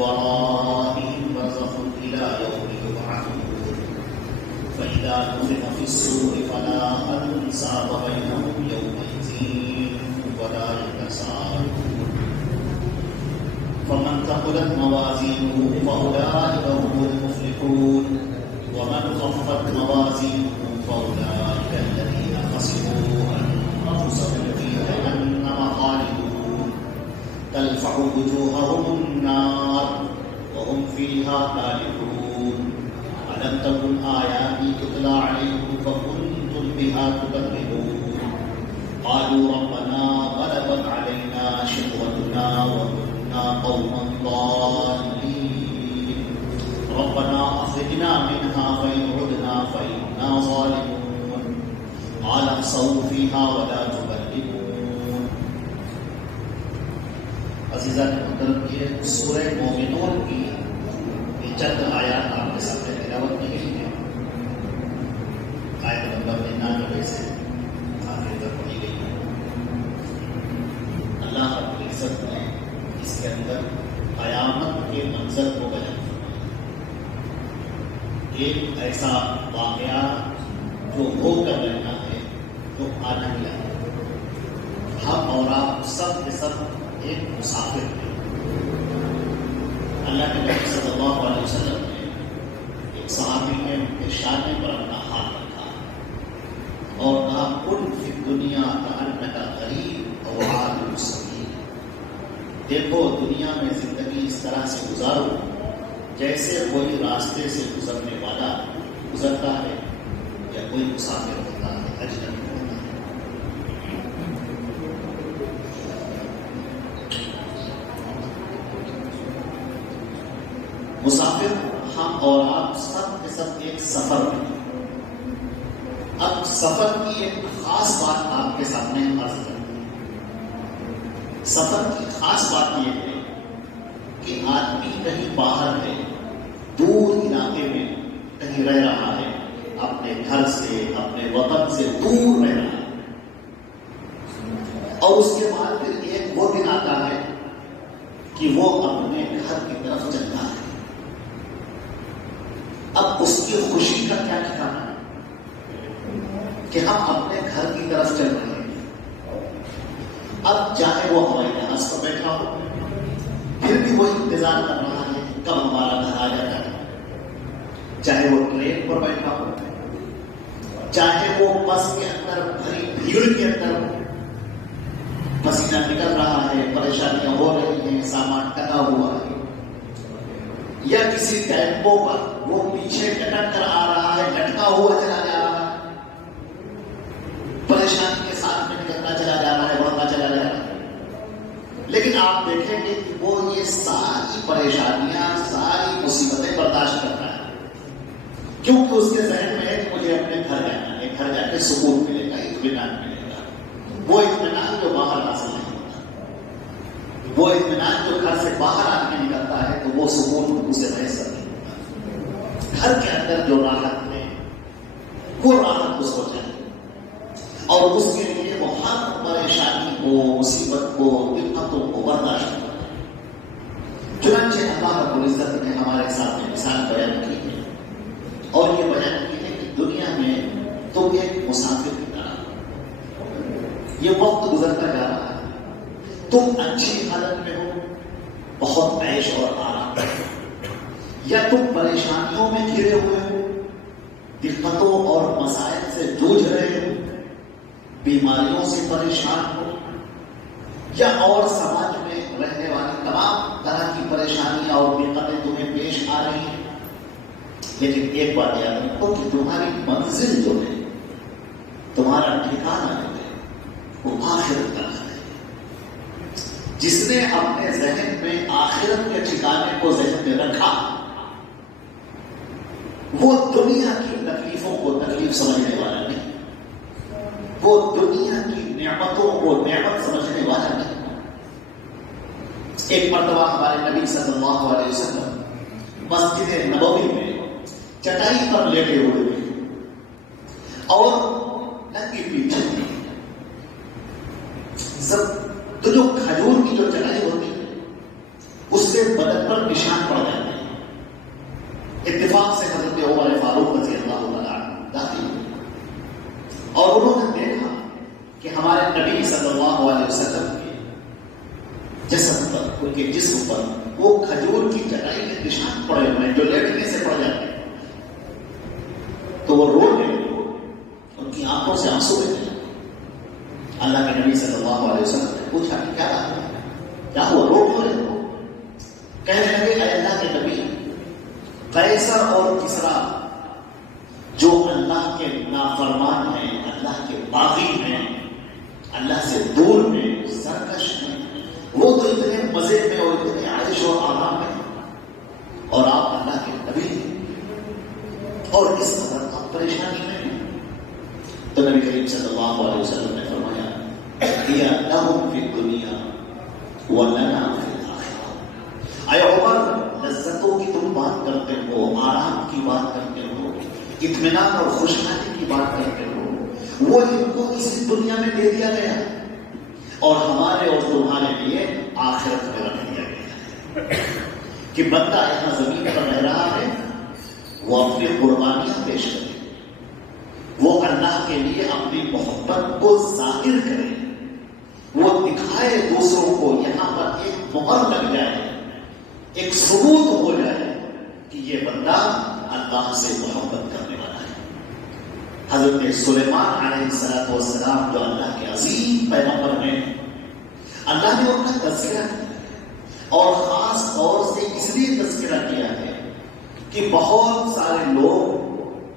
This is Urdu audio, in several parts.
ورائهم برزخ إلى يوم يبعثون فإذا نفخ في الصور فلا أنساب بينهم يومئذ ولا يتساءلون فمن ثقلت موازينه فأولئك هم المفلحون ومن خفت موازينه فأولئك الذين خسروا أنفسهم في جهنم خالدون تلفح وجوههم النار وهم فيها خالدون ألم تكن آياتي تتلى عليكم فكنتم بها تكذبون قالوا ربنا غلبت علينا شقوتنا وكنا قوما ضالين ربنا أخرجنا منها فإن عدنا فإنا ظالمون قال اخسئوا فيها ولا تكذبون. عزیزان محترم، یہ سورہ مومنون کی یہ چند آیات آپ کے سامنے تلاوت کی گئی ہیں. آیت نمبر 99 سے آخر تک پڑھی گئی ہے. اللہ رب العزت نے اس کے اندر قیامت کے منظر کو بیان فرمایا. ایک ایسا واقعہ جو ہو کر رہنا ہے، جو آنا ہی ہے. ہم اور آپ سب کے سب ایک مسافر ہیں. اللہ کے نبی صلی اللہ علیہ وسلم نے ایک صحابی نے ان کے شانے پر اپنا ہاتھ رکھا اور کہا کن فی دنیا کأنک غریب او عابر سبیل. دیکھو دنیا میں زندگی اس طرح سے گزارو جیسے کوئی راستے سے گزرنے والا گزرتا ہے یا کوئی مسافر ہوتا ہے، اجنبی ہوتا ہے. مسافر ہم اور آپ سب کے سب ایک سفر میں. اب سفر کی ایک خاص بات آپ کے سامنے عرض کرتے ہیں. سفر کی خاص بات یہ ہے کہ آدمی کہیں باہر ہے، دور علاقے میں کہیں رہ رہا ہے، اپنے گھر سے اپنے وطن سے دور رہ رہا ہے، اور اس کے بعد پھر ایک وہ دن آتا ہے کہ وہ اپنے گھر کی طرف چلتا ہے. اب اس کی خوشی کا کیا ٹھکانا ہے کہ ہم اپنے گھر کی طرف چل رہے ہیں. اب چاہے وہ ہوائی جہاز پر بیٹھا ہو، پھر بھی وہ انتظار کر رہا ہے کہ کب ہمارا گھر آ جاتا ہے. چاہے وہ ٹرین پر بیٹھا ہو، چاہے وہ بس کے اندر بھری بھیڑ کے اندر پسینہ نکل رہا ہے، پریشانیاں ہو رہی ہیں، سامان ٹکا ہوا ہے، یا کسی ٹیمپو پر وہ پیچھے لٹک کر آ رہا ہے، لٹکا ہوا چلا جا رہا ہے، پریشانی کے ساتھ میں نکلتا چلا جا رہا ہے، بڑھتا چلا جا رہا ہے. لیکن آپ دیکھیں گے کہ وہ یہ ساری پریشانیاں، ساری مصیبتیں برداشت کرتا ہے، کیونکہ اس کے ذہن میں ہے کہ مجھے اپنے گھر جانا ہے، گھر جا کے سکون ملے گا، اطمینان ملے گا. وہ اطمینان جو باہر حاصل نہیں ہوتا، وہ اطمینان جو گھر سے باہر آ کے نکلتا ہے تو وہ سکون اسے میسر نہیں ہوتا. گھر کے اندر جو راحت ہے وہ راحت اس کو چاہیے، اور اس کے لیے وہ ہر پریشانی کو، مصیبت کو، دقتوں کو برداشت کرتا ہے. چنانچہ اللہ رب العزت نے ہمارے سامنے مثال بیان کی ہے، اور یہ بیان کی ہے کہ دنیا میں تم ایک مسافر کی طرح، یہ وقت گزرتا جا رہا ہے، تم اچھی حالت میں ہو، بہت عیش اور آرام میں ہو، یا تم پریشانیوں میں گھرے ہوئے ہو، دقتوں اور مسائل سے جوجھ رہے ہو، بیماریوں سے پریشان ہو، یا اور سماج میں رہنے والی تمام طرح کی پریشانیاں اور دقتیں تمہیں پیش آ رہی ہیں. لیکن ایک بات یاد رکھو کہ تمہاری منزل جو ہے، تمہارا ٹھکانہ جو ہے، وہ آخرت کا ہے. جس نے اپنے ذہن میں آخرت کے ٹھکانے کو ذہن میں رکھا، وہ دنیا کی تکلیفوں کو تکلیف سمجھنے والا نہیں، وہ دنیا کی نعمتوں کو نعمت سمجھنے والا نہیں. ایک مرتبہ ہمارے نبی صلی اللہ علیہ وسلم مسجد نبوی میں چٹائی پر لیٹے ہوئے تھے اور ننگی پیٹھ تھی. تو جو کھجور کی جو چٹائی ہوتی ہے اس سے بدن پر نشان پڑ جاتے ہیں. اتفاق سے حضرت عمر فاروق رضی اللہ تعالیٰ داخل ہوئے اور انہوں نے دیکھا کہ ہمارے نبی صلی اللہ علیہ وسلم کے جسم پر، ان کے جسم پر وہ کھجور کی چٹائی کے نشان پڑے ہوئے ہیں جو لیٹنے سے پڑ جاتے ہیں. تو وہ رو رہے، ان کی آنکھوں سے آنسو بہنے لگے. اللہ کے نبی صلی اللہ علیہ وسلم نے پوچھا کہ کیا بات ہے، کیا ہوا، رو کیوں رہے ہو؟ کہنے لگے اے اللہ کے نبی، قیصر اور کسریٰ جو اللہ کے نافرمان ہیں، اللہ کے باغی ہیں، اللہ سے دور میں، سرکش ہیں، وہ تو اتنے مزے میں اور اتنے عائش و آرام میں، اور آپ اللہ کے نبی ہیں اور اس قدر آپ پریشانی میں ہیں. تو نبی کریم صلی اللہ علیہ وسلم نے فرمایا یا لہم فی الدنیا ولنا فی الآخرہ. اے عمر، لذتوں کی تم بات کرتے ہو، آرام کی بات کرتے ہو، اطمینان اور خوشحالی کی بات کرتے ہو، وہ ان کو اسی دنیا میں دے دیا گیا اور ہمارے اور تمہارے لیے آخرت میں رکھ دیا گیا ہے کہ بندہ یہاں زمین پر رہ رہا ہے، وہ اپنی قربانیاں پیش کرے، وہ اللہ کے لیے اپنی محبت کو ظاہر کرے، وہ دکھائے دوسروں کو، یہاں پر ایک مہر لگ جائے، ایک ثبوت ہو جائے کہ یہ بندہ اللہ سے محبت کرنے والا ہے. حضرت سلیمان علیہ السلام جو اللہ کے عظیم پیغمبر ہیں، اللہ نے ان کا تذکرہ کیا اور خاص طور سے اس لیے تذکرہ کیا ہے کہ بہت سارے لوگ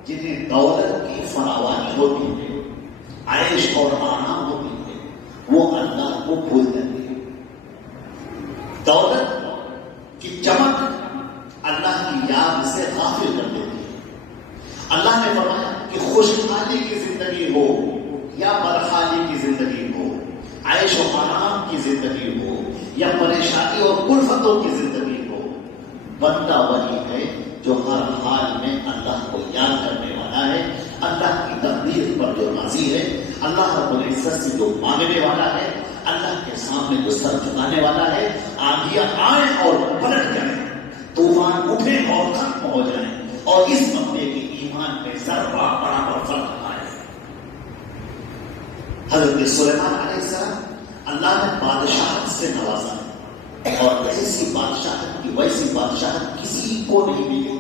جنہیں دولت کی فراوانی ہوتی ہے، عیش اور آرام ہوتی ہے، وہ اللہ کو بھول جاتے ہیں. دولت کی چمک اللہ کی یاد سے غافل کر دیتی ہے. اللہ نے فرمایا کہ خوشحالی کی زندگی ہو یا بدحالی کی زندگی ہو، عیش و آرام کی زندگی ہو یا پریشانی اور کلفتوں کی زندگی ہو، بندہ وہی ہے جو ہر حال میں اللہ کو یاد کرنے والا ہے، اللہ کی تقدیر پر جو راضی ہے، اللہ رب العزت سے جو مانگنے والا ہے، اللہ کے سامنے جو سر جھکانے والا ہے. آندیاں آئیں اور پلٹ جائیں، طوفان اٹھیں اور ختم ہو جائیں، اور اس بندے کے ایمان میں ذرہ برابر فرق آئے. حضرت سلیمان علیہ السلام اللہ نے بادشاہت سے نوازا اور ایسی بادشاہت کی ویسی بادشاہت کسی کو نہیں ملی.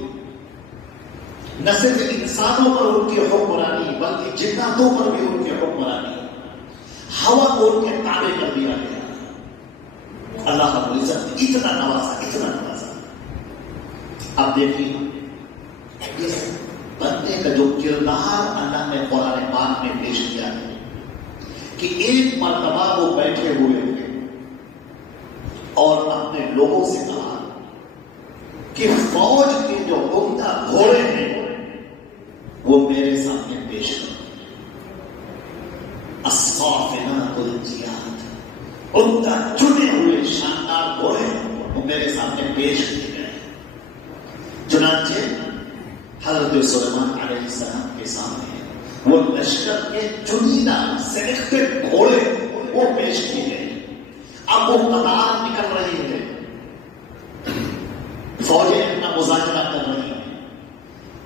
نہ صرف انسانوں پر ان کی حکمرانی بلکہ جناتوں پر بھی ان کی حکمرانی، ہوا کو ان کے تابع کر دیا گیا. اللہ رب العزت نے اتنا نوازا، اتنا نوازا. اب دیکھیے اس بندے کا جو کردار اللہ نے قرآن پاک میں پیش کیا ہے کہ ایک مرتبہ وہ بیٹھے ہوئے تھے اور اپنے لوگوں سے کہا کہ فوج کے جو عمدہ گھوڑے ہیں وہ میرے سامنے پیش کرو. اصفافنات الجیاد، عمدہ چنے ہوئے شاندار گھوڑے وہ میرے سامنے پیش کیے گئے. چنانچہ حضرت سلیمان علیہ السلام کے سامنے وہ لشکر کے چنیدہ سلیکٹڈ گھوڑے وہ پیش کیے گئے. اب وہ قطار نکل رہی ہے، فوجیں اپنا مذاکرہ کر رہی ہیں.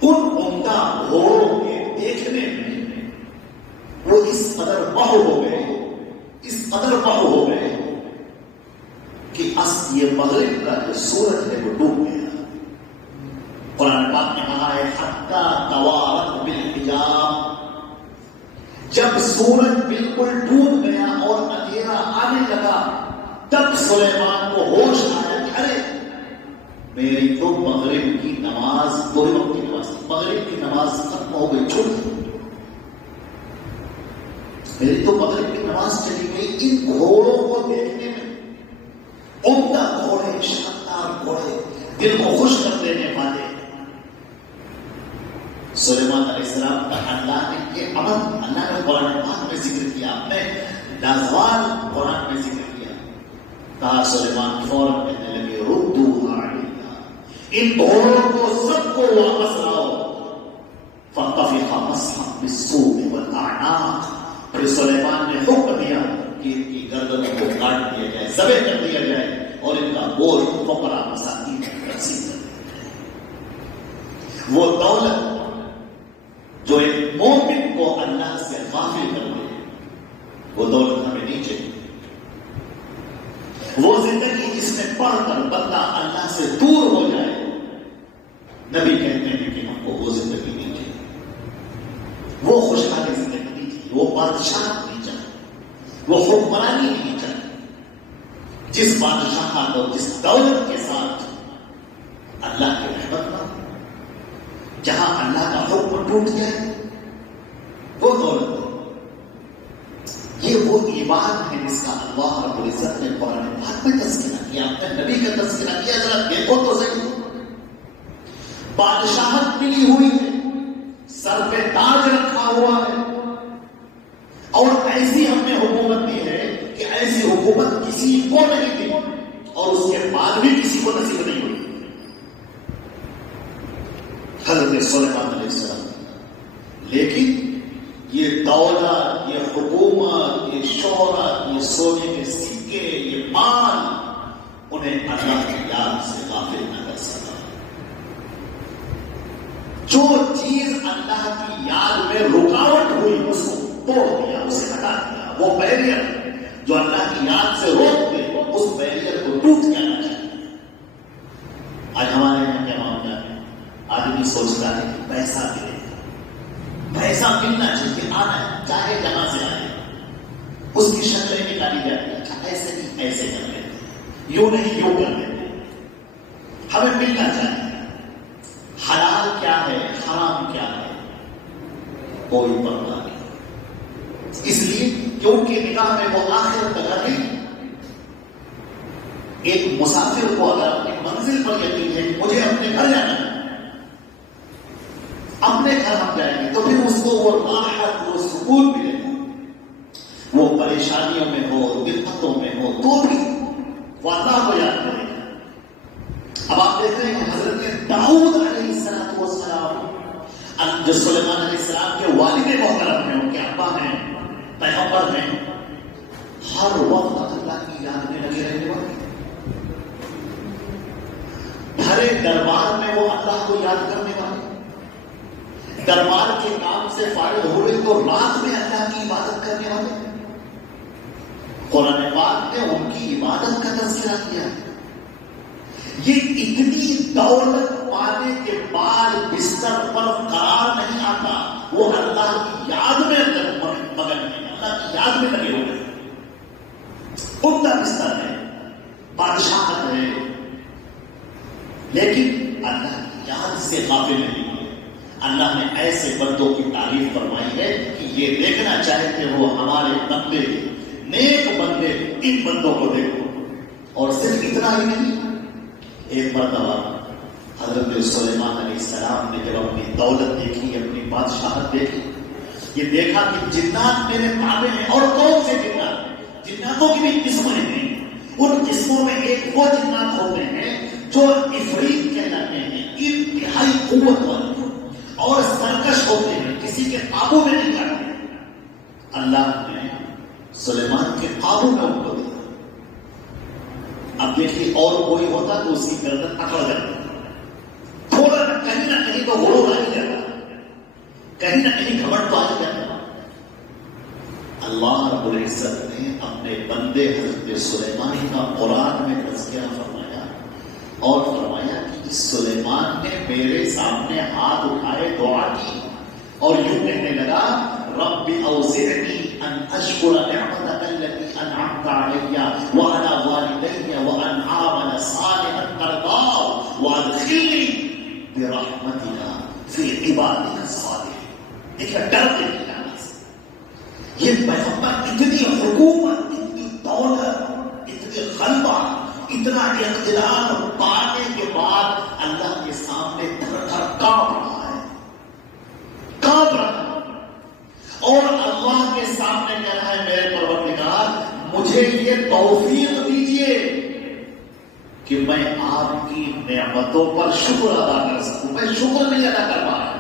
ان عمدہ گھوڑوں کے دیکھنے میں وہ اس قدر بہو ہو گئے، اس قدر بہو ہو گئے کہ یہ مغرب کا جو سورج ہے وہ ڈوب گیا. قرآن پاک نے کہا ہے حتی توارت بالحجاب، جب سورج بالکل ڈوب گیا اور اندھیرا آنے لگا تب سلیمان کو ہوش آیا کہ ارے میری تو مغرب کی نماز، دو وقت کی نماز، مغرب کی نماز ختم ہو گئی، چھوٹ میری تو مغرب کی نماز چلی گئی. ان گھوڑوں کو دیکھنے میں، عمدہ گھوڑے، شاندار گھوڑے، دل کو خوش کر دینے والے، سلیمان علیہ السلام کا اللہ نے یہ عمل اللہ نے قرآن پاک میں ذکر کیا، اپنے لازوال قرآن میں ذکر کیا. کہا سلیمان فوراً کہنے لگے ردوها علینا، ان گھوڑوں کو سب کو واپس لاؤ. فطفق مسحا بالسوق والاعناق، پھر سلیمان نے حکم دیا کہ ان کی گردنوں کو کاٹ دیا جائے، ذبح کر دیا جائے. اور ان کا بوجھ فقراء مساکین میں تقسیم کر دیتے ہیں. وہ دولت جو ایک مومن کو اللہ سے غافل کر دے وہ دولت ہمیں نہیں چاہیے. وہ زندگی جس میں پڑھ کر بندہ اللہ سے دور ہو جائے نبی کہتے ہیں کہ ہم کو وہ زندگی نہیں چاہیے. وہ خوشحالی زندگی نہیں چاہیے. وہ بادشاہ نہیں چاہیے. وہ حکمرانی نہیں چاہیے. جس بادشاہت اور جس دولت کے ساتھ اللہ کی رحمت نہ ہو جہاں اللہ کا حکم ٹوٹ جائے وہ دولت ہے. یہ وہ ایمان ہے جس کا اللہ رب العزت نے قرآن پاک میں تذکرہ کیا. اپنے نبی کا تذکرہ کیا. ذرا دیکھو تو صحیح. بادشاہت ملی ہوئی ہے, سر پہ تاج رکھا ہوا ہے, اور ایسی ہم نے حکومت دی ہے کہ ایسی حکومت کسی کو نہیں دی اور اس کے بعد بھی کسی کو نصیب نہیں ہوئی. حضرت سلیمان علیہ السلام. لیکن یہ دولت, یہ حکومت, یہ شہرت, یہ سونے کے سکے, یہ مال انہیں اللہ کی یاد سے غافل نہ کر سکا. جو چیز اللہ کی یاد میں رکاوٹ ہوئی اس کو توڑ دیا, اسے ہٹا دیا. وہ بیریئر جو اللہ کی یاد سے روک دے اس بیریئر کو ٹوٹ جانا چاہیے. آج ہمارے یہاں کیا معاملہ ہے؟ آدمی سوچتا ہے کہ پیسہ ملے, پیسہ ملنا چاہیے, آنا ہے چاہے جہاں سے آئے, اس کی شکلیں نکالی جاتی ہیں. ایسے نہیں ایسے کر لیتے, یوں نہیں یوں کر لیتے. ہمیں ملنا چاہیے. حلال کیا ہے, حرام کیا ہے, کوئی پرواہ نہیں. اس لیے کیونکہ نگاہ میں وہ آخرت تک نہیں. ایک مسافر کو اگر اپنی منزل پر یقین ہے کہ مجھے اپنے گھر جانا ہے, اپنے گھر ہم جائیں گے تو پھر اس کو وہ راحت, وہ سکون ملے گا. وہ پریشانیوں میں ہو, دقتوں میں ہو تو بھی وہ اللہ کو یاد کرے گا. اب آپ دیکھ رہے ہیں کہ حضرت داؤد علیہ السلام جو سلیمان علیہ السلام کے والد محترم ہیں, ان کے ابا ہیں, پیغمبر ہیں, ہر وقت اللہ کی یاد میں لگے رہنے والے. بھرے دربار میں وہ اللہ کو یاد کرنے والے, دربار کے کام سے فارغ ہوئے تو رات میں اللہ کی عبادت کرنے والے. قرآن پاک نے ان کی عبادت کا تذکرہ کیا. یہ اتنی دولت پانے کے بعد بستر پر قرار نہیں آتا, وہ اللہ کی یاد میں مگن ہے, اللہ کی یاد میں لگے ہوئے ہیں. عمدہ بستر ہے, بادشاہت ہے, لیکن اللہ کی یاد سے غافل نہیں. اللہ نے ایسے بندوں کی تعریف فرمائی ہے کہ یہ دیکھنا چاہتے ہو ہمارے بندے, نیک بندے, ان بندوں کو دیکھو. اور صرف اتنا ہی نہیں, ایک مرتبہ حضرت سلیمان علیہ السلام نے جب اپنی دولت دیکھی, اپنی بادشاہت دیکھی, یہ دیکھا کہ جنات میرے تابع ہیں. اور کون سے جنات؟ جناتوں کی بھی قسمیں ہیں. ان قسموں میں ایک وہ جنات ہوتے ہیں جو عفریت کہلاتے ہیں, انتہائی قوت والے اور سرکش ہوتے ہیں, کسی کے قابو میں نہیں آتے. اللہ نے سلیمان کے قابو میں ان کو دیا. اب دیکھیے اور کوئی ہوتا تو اس کی گردن اکڑ جاتی, تھوڑا کہیں نہ کہیں تو غرور آ ہی جاتا, کہیں نہ کہیں گھمنڈ تو آ ہی جاتا. اللہ رب العزت نے اپنے بندے حضرت سلیمان کا قرآن میں تذکرہ فرمایا اور فرمایا کہ سلیمان نے میرے سامنے ہاتھ اٹھائے دعا کی اور یوں کہنے لگا, رب اوزعنی ان اشکر نعمتک التي انعمت علی وعلی والدی وان اعمل صالحا ترضاه وادخلنی برحمتک فی عبادک الصالحین. دیکھیں ڈرتے نہیں جانا سے. یہ پیغمبر اتنی حکومت, اتنی دولت, اتنی غلبہ, اتنا اقتدار پانے کے بعد اللہ کے سامنے تھر تھر کانپ رہا ہے, کانپ رہا ہے. اور اللہ کے سامنے کہہ رہا ہے, میرے پروردگار مجھے یہ توفیق دیجیے کہ میں آپ کی نعمتوں پر شکر ادا کر سکوں. میں شکر نہیں ادا کر پا رہا.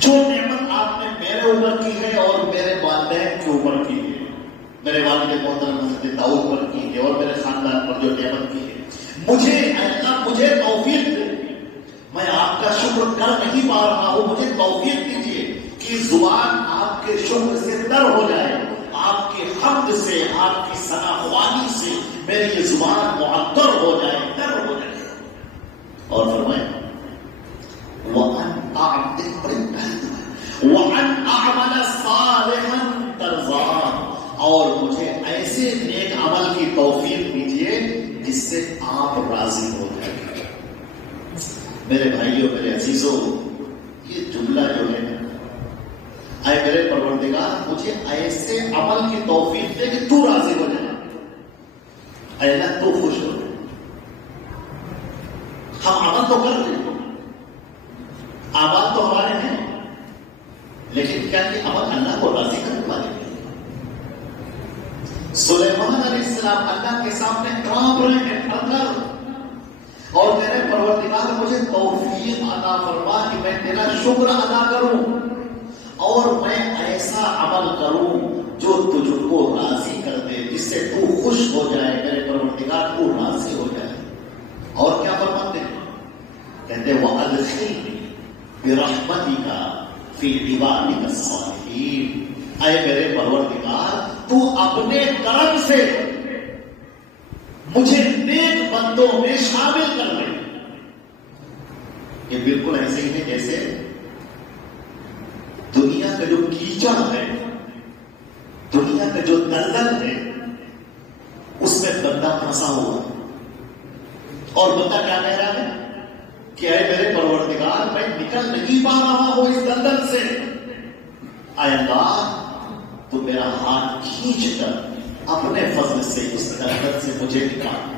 جو نعمت آپ نے میرے اوپر کی ہے اور میرے والدین کے اوپر کی ہے, میرے والد محترم حضرت داؤد پر کی ہے اور میرے خاندان پر جو نعمت کی ہے. مجھے اللہ مجھے توفیق دے. میں آپ کا شکر کر نہیں پا رہا ہوں, مجھے توفیق دیجیے کہ زبان آپ کے شکر سے تر ہو جائے, آپ کے حمد سے, آپ کی ثناء سے میری یہ زبان معطر ہو جائے, تر ہو جائے. اور فرمائے وَأَنْ أَعْمَلَ صَالِحًا تَرْضَاهُ, اور مجھے ایسے نیک عمل کی توفیق دیجیے جس سے آپ راضی ہو جائیں. میرے بھائیوں, میرے عزیزوں, یہ جملہ جو ہے, اے میرے پروردگار مجھے ایسے عمل کی توفیق دے کہ تو راضی ہو جائے, اے اللہ تو خوش ہو جائے. ہم عمل تو کر رہے ہیں, اعمال تو ہمارے ہیں, لیکن کیا کہ عمل اللہ کو راضی کرنے والے ہیں. سلیمان علیہ السلام اللہ کے سامنے کانپ رہے ہیں, تھر, اور میرے پروردگار مجھے توفیق عطا فرما کہ میں تیرا شکر ادا کروں اور میں ایسا عمل کروں جو تجھ کو راضی کر دے, جس سے تو خوش ہو جائے. میرے پروردگار تو راضی ہو جائے. اور کیا فرماتے ہیں, کہتے وَأَدْخِلْنِي بِرَحْمَتِكَ فِي عِبَادِكَ الصَّالِحِينَ, اے میرے پروردگار تو اپنے کرم سے مجھے نیک بندوں میں شامل کر لے. یہ بالکل ایسے ہی ہے جیسے دنیا کا جو کیچڑ ہے, دنیا کا جو دلدل ہے, اس میں بندہ پھنسا ہوا اور بندہ کیا کہہ رہا ہے کہ اے میرے پروردگار میں نکل نہیں پا رہا ہوں اس دلدل سے, اے اللہ تو میرا ہاتھ کھینچ کر اپنے فضل سے اس دلدل سے مجھے نکال.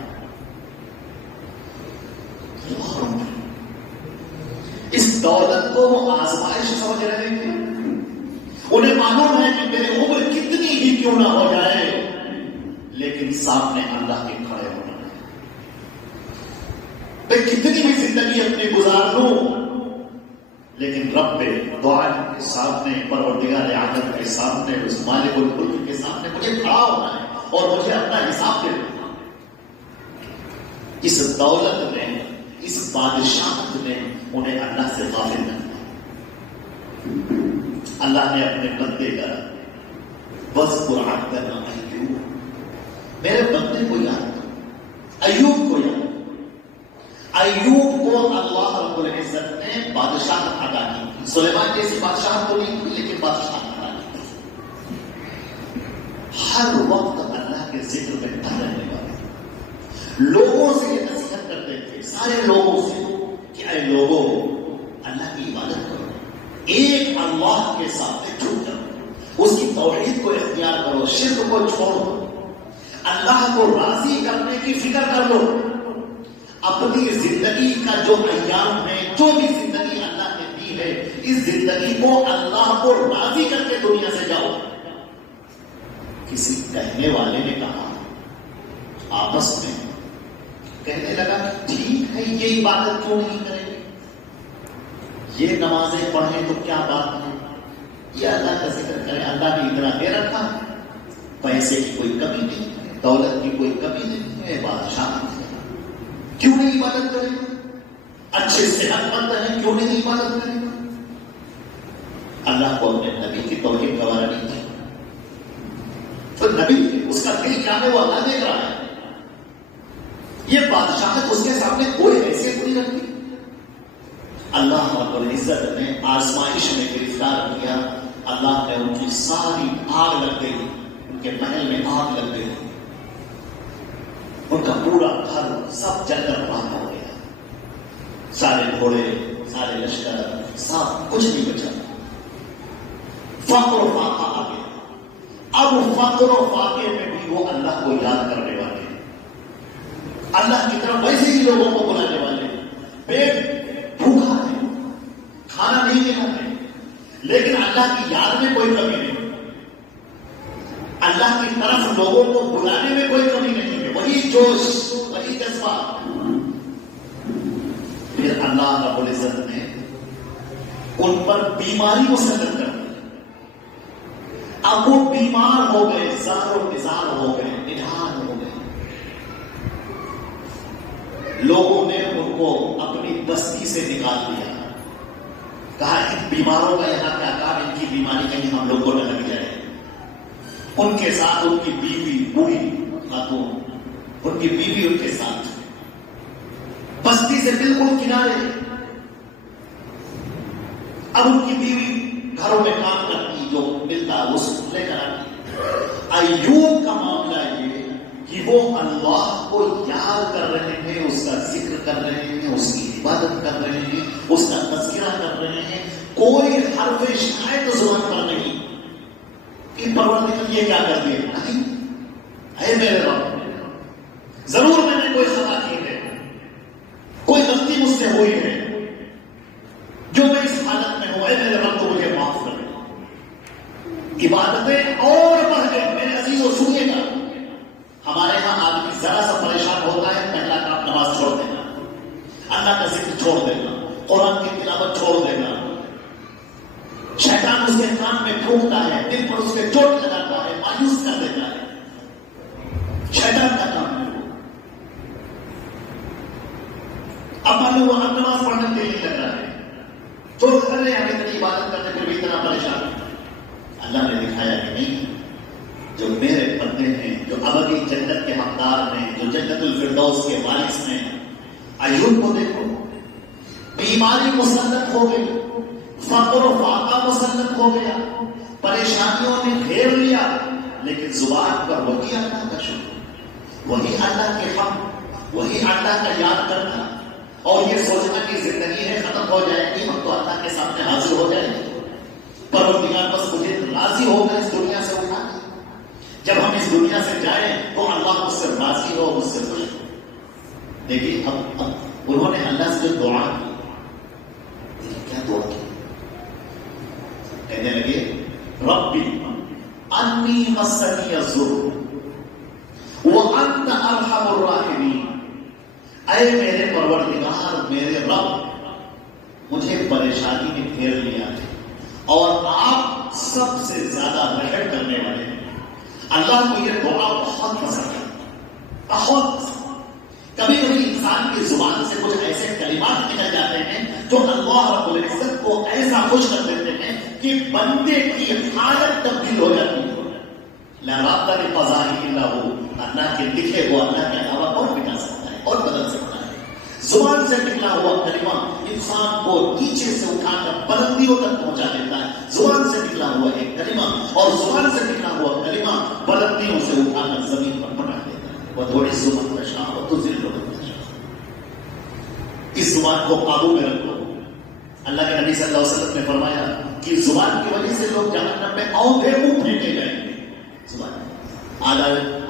اس دولت کو وہ آزمائش سمجھ رہے تھے. انہیں معلوم ہے کہ میری عمر کتنی ہی کیوں نہ ہو جائے, لیکن سامنے اللہ کے کھڑے ہونا ہے. میں کتنی بھی زندگی اپنی گزار لوں, لیکن رب دعا کے سامنے, پروردگار عالم کے سامنے, اس مالک الملک کے سامنے مجھے کھڑا ہونا ہے اور مجھے اپنا حساب دینا. اس دولت نے, اس بادشاہت نے انہیں اللہ سے غافل کر دیا. اللہ نے اپنے بندے کا وَاذْكُرْ عَبْدَنَا أَيُّوبَ, میرے بندے کو یاد کرو, ایوب کو یاد. ایوب کو اللہ رب العزت نے بادشاہت عطا کی. سلیمان جیسی بادشاہت تو نہیں تھی, لیکن بادشاہت عطا کی. ہر وقت اللہ کے ذکر میں ڈر رہنے والے لوگوں سے یہ نصیحت کرتے تھے, سارے لوگوں سے, کہ اے لوگوں اللہ کی عبادت کرو, ایک اللہ کے ساتھ جھک کرو, اس کی توحید کو اختیار کرو, شرک کو چھوڑو, اللہ کو راضی کرنے کی فکر کر لو. اپنی زندگی کا جو ایام ہے, جو بھی زندگی اللہ نے دی ہے, اس زندگی کو اللہ کو راضی کر کے دنیا سے جاؤ. کسی کہنے والے نے کہا آپس میں, کہنے لگا کہ ٹھیک ہے یہ عبادت کیوں نہیں کریں گے, یہ نمازیں پڑھیں تو کیا بات ہے, یہ اللہ کا ذکر کریں, اللہ نے اتنا دے رکھا, پیسے کی کوئی کمی نہیں, دولت کی کوئی کمی نہیں ہے, بادشاہ کیوں نہیں عبادت کریں, اچھے صحت مند ہیں کیوں نہیں عبادت کریں. اللہ کو اپنے نبی کی توحید گوارا نہیں تھی, تو نبی اس کا دل کیا ہے وہ اللہ دیکھ رہا ہے. یہ بادشاہت اس کے سامنے کوئی حیثیت نہیں رکھتی. اللہ رب العزت نے آزمائش میں گرفتار کیا, اللہ نے ان کی ساری آگ لگ گئی, ان کے محل میں آگ لگ گئی, ان کا پورا گھر سب جل کر راکھ ہو گیا, سارے گھوڑے, سارے لشکر, سب کچھ نہیں بچا. فقر و فاقہ آ گیا. اب فقر و فاقے میں بھی وہ اللہ کو یاد کرنے والے ہیں, اللہ کی طرف ویسے ہی لوگوں کو بلانے والے ہیں. پیٹ بھوکا ہے, کھانا نہیں ملا ہے, لیکن اللہ کی یاد میں کوئی کمی نہیں, اللہ کی طرف لوگوں کو بلانے میں کوئی کمی نہیں ہے, وہی جوش, وہی جذبہ. پھر اللہ رب العزت نے ان پر بیماری مسلط کر دی. اب وہ بیمار ہو گئے، زار و نزار ہو گئے، نڈھال ہو گئے. لوگوں نے ان کو اپنی بستی سے نکال دیا. کہا ان بیماروں کا یہاں کیا کام، ان کی بیماری کہیں ہم لوگ کو نہ لگ جائے. ان کے ساتھ ان کی بیوی، بوڑھی خاتون، ان کی بیوی ان کے ساتھ بستی سے بالکل کنارے. اب ان کی بیوی گھروں میں کام کرتی، جو ملتا وہ لے کر آتی. ایوب کا معاملہ یہ کہ وہ اللہ کو یاد کر رہے ہیں، اس کا ذکر کر رہے ہیں، اس کی عبادت کر رہے ہیں، اس کا تذکرہ کر رہے ہیں. کوئی حرف شکایت زبان پر نہیں کہ پروردگار یہ کیا کر دیا. نہیں، اے میرے رب، ضرور میں نے کوئی خطا کی ہے، کوئی غلطی مجھ سے ہوئی ہے، جو میں اس حالت میں ہوں، اے میرے رب تو مجھے معاف کر دے. عبادتیں اور بڑھ گئے. میرے عزیزوں سنیے گا، ہمارے ہاں آدمی ذرا سا پریشان ہوتا ہے، پہلا کام نماز چھوڑ دینا، اللہ کا ذکر چھوڑ دینا، قرآن کی تلاوت چھوڑ دینا. شیطان اس کے کان میں پھونکتا ہے، دل پر اس کے چوٹ لگاتا ہے، مایوس کر دیتا ہے. شیطان کا کام ہے. اب معلوم وہ نماز پڑھنے کے لیے لگ رہا ہے، چھوڑ کر رہے ہیں، اتنی عبادت کرنے پھر بھی اتنا پریشان ہے. اللہ نے دکھایا کہ نہیں، جو میرے بندے ہیں، جو ابدی جنت کے حقدار ہیں، جو جنت الفردوس کے وارث ہیں. ایوب کو دیکھو، بیماری مسلط ہو گئی، فقر و فاقہ مسلط ہو گیا، پریشانیوں نے گھیر لیا، لیکن زبان پر وہی اللہ کا شکر، وہی اللہ کے حق، وہی اللہ کا یاد کرنا، اور یہ سوچنا کہ زندگی ہے ختم ہو جائے گی، ہم تو اللہ کے سامنے حاضر ہو جائیں گے. پروردگار بس مجھے راضی ہوگا اس دنیا سے اٹھا کے. جب ہم اس دنیا سے جائیں تو اللہ مجھ سے راضی ہو، مجھ سے خوش ہو. دیکھیے اب انہوں نے اللہ سے جو دعا کی، کیا دعا کی؟ کہنے لگے ربی انی مسنی الضر وانت ارحم الراحمین. اے میرے پروردگار، میرے رب، مجھے پریشانی نے گھیر لیا ہے اور آپ سب سے زیادہ رحم کرنے والے ہیں. اللہ کو یہ دعا بہت پسند ہے، بہت پسند. کبھی کبھی انسان کی زبان سے کچھ ایسے کلمات نکل جاتے ہیں جو اللہ رب العزت کو ایسا خوش کر دیتے ہیں کہ بندے کی حالت تبدیل ہو جاتی ہے. لا رابطہ بقضائه الا هو، اللہ کے لکھے وہ اللہ کے علاوہ اور مٹا سکتا ہے اور بدل سکتا ہے. زبان سے نکلا ہوا کلمہ انسان کو نیچے سے اٹھا کر بلندیوں تک پہنچا دیتا ہے. زبان سے نکلا ہوا ایک کلمہ اور زبان سے نکلا ہوا کلمہ بلندیوں سے اٹھا کر زمین پر پٹا دیتا ہے. وَتُعِزُّ مَن تَشَاءُ وَتُذِلُّ مَن تَشَاءُ. اس زبان کو قابو میں رکھو. اللہ کے نبی صلی اللہ علیہ وسلم نے فرمایا کہ زبان کی وجہ سے لوگ جہنم میں اوندھے منہ پھینکے جائیں گے. زبان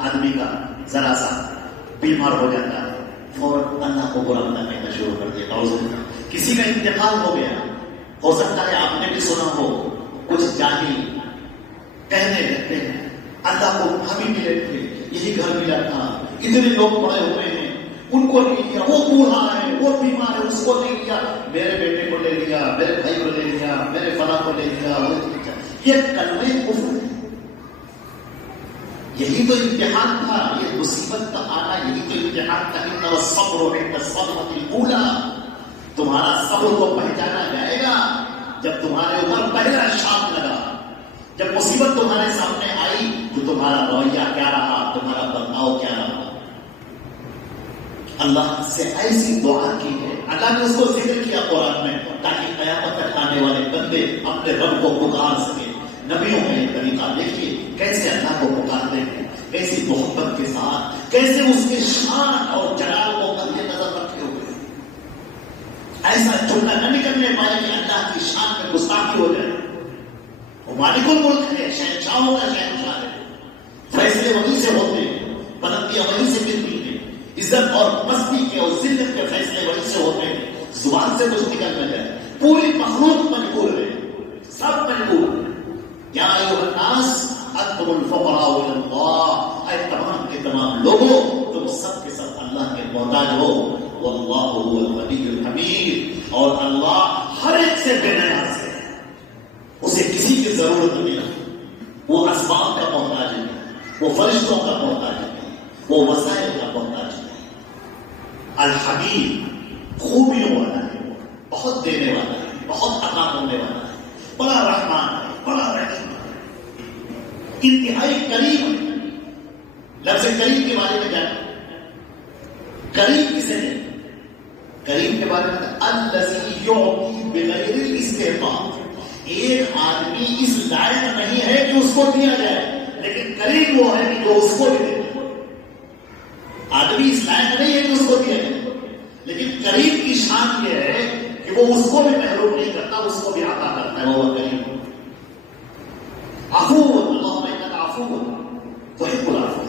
آدمی کا ذرا سا بیمار ہو جاتا ہے، فوراً اللہ کو برا بھلا کہنا شروع کر دیتا. کسی کا انتقال ہو گیا، ہو سکتا ہے آپ نے بھی سنا ہو، کچھ جاہل کہنے لگتے ہیں اللہ کو ہم ہی ملے تھے، یہی گھر ملا تھا، اتنے لوگ پڑے ہوئے ہیں، ان کو نہیں لیا، وہ بوڑھا ہے، وہ بیمار ہے، اس کو نہیں لیا، میرے بیٹے کو لے لیا، میرے بھائی کو لے لیا، میرے فلاں کو لے لیا. یہ کلمے کفر ہے. یہی تو امتحان تھا، یہ مصیبت کا آنا یہی تو امتحان تھا. ان الصبر عند الصدمة الأولى، تمہارا صبر کو پہچانا جائے گا جب تمہارے اوپر پہلا شاک لگا، جب مصیبت تمہارے سامنے آئی تو تمہارا رویہ کیا رہا، تمہارا برتاؤ کیا رہا. اللہ سے ایسی دعا کی ہے، اللہ نے اس کو ذکر کیا قرآن میں تاکہ قیامت تک آنے والے بندے اپنے رب کو پکار سکیں. نبیوں میں یہ طریقہ دیکھیے کیسے اللہ کو پکارتے ہیں، کیسی محبت کے ساتھ، کیسے اس کے شان اور جلال کو مد نظر رکھتے ہوئے. ایسا جملہ نہ نکلنے پائے کہ اللہ کی شان میں گستاخی ہو جائے. وہ مالک الملک ہے، شہنشاہوں کا شہنشاہ ہے، فیصلے وہیں سے ہوتے ہیں، بلندیاں وہیں سے ملتی ہیں، عزت اور مستی کے اور ذلت کے فیصلے وہیں سے ہوتے ہیں. زبان سے کچھ نکل نہ جائے. پوری مخلوق مجبور ہے، سب مجبور ہے. یا ایھا الناس انتم الفقراء الی اللہ، اے تمام کے تمام لوگوں تم سب کے سب اللہ کے محتاج ہو. واللہ هو الغنی الحمید، اور اللہ ہر ایک سے بے نیاز ہے، اسے کسی کی ضرورت نہیں. وہ رشتوں کا محتاج نہیں، وہ وسائل کا محتاج نہیں۔ الحبیب خوبیوں والا ہے، بہت دینے والا ہے، بہت عطا کرنے والا ہے، بڑا رحمان ہے، بڑا رحیم ہے، انتہائی کریم ہے۔ لفظ کریم کے بارے میں جانیں، کریم کسے ہے؟ کریم کے بارے میں الذی یعطی بغیر الاستحقاق، ایک آدمی اس لائق نہیں ہے کہ اس کو دیا جائے، لیکن کریم وہ ہے کہ جو اس کو بھی دے۔ آدمی اس لائق نہیں ہے کہ اس کو دیا جائے، لیکن کریم کی شان یہ ہے کہ وہ اس کو بھی محروم نہیں کرتا، اس کو بھی عطا کرتا ہے، وہ کریم۔ عفو، اللہم انک عفو تحب العفو،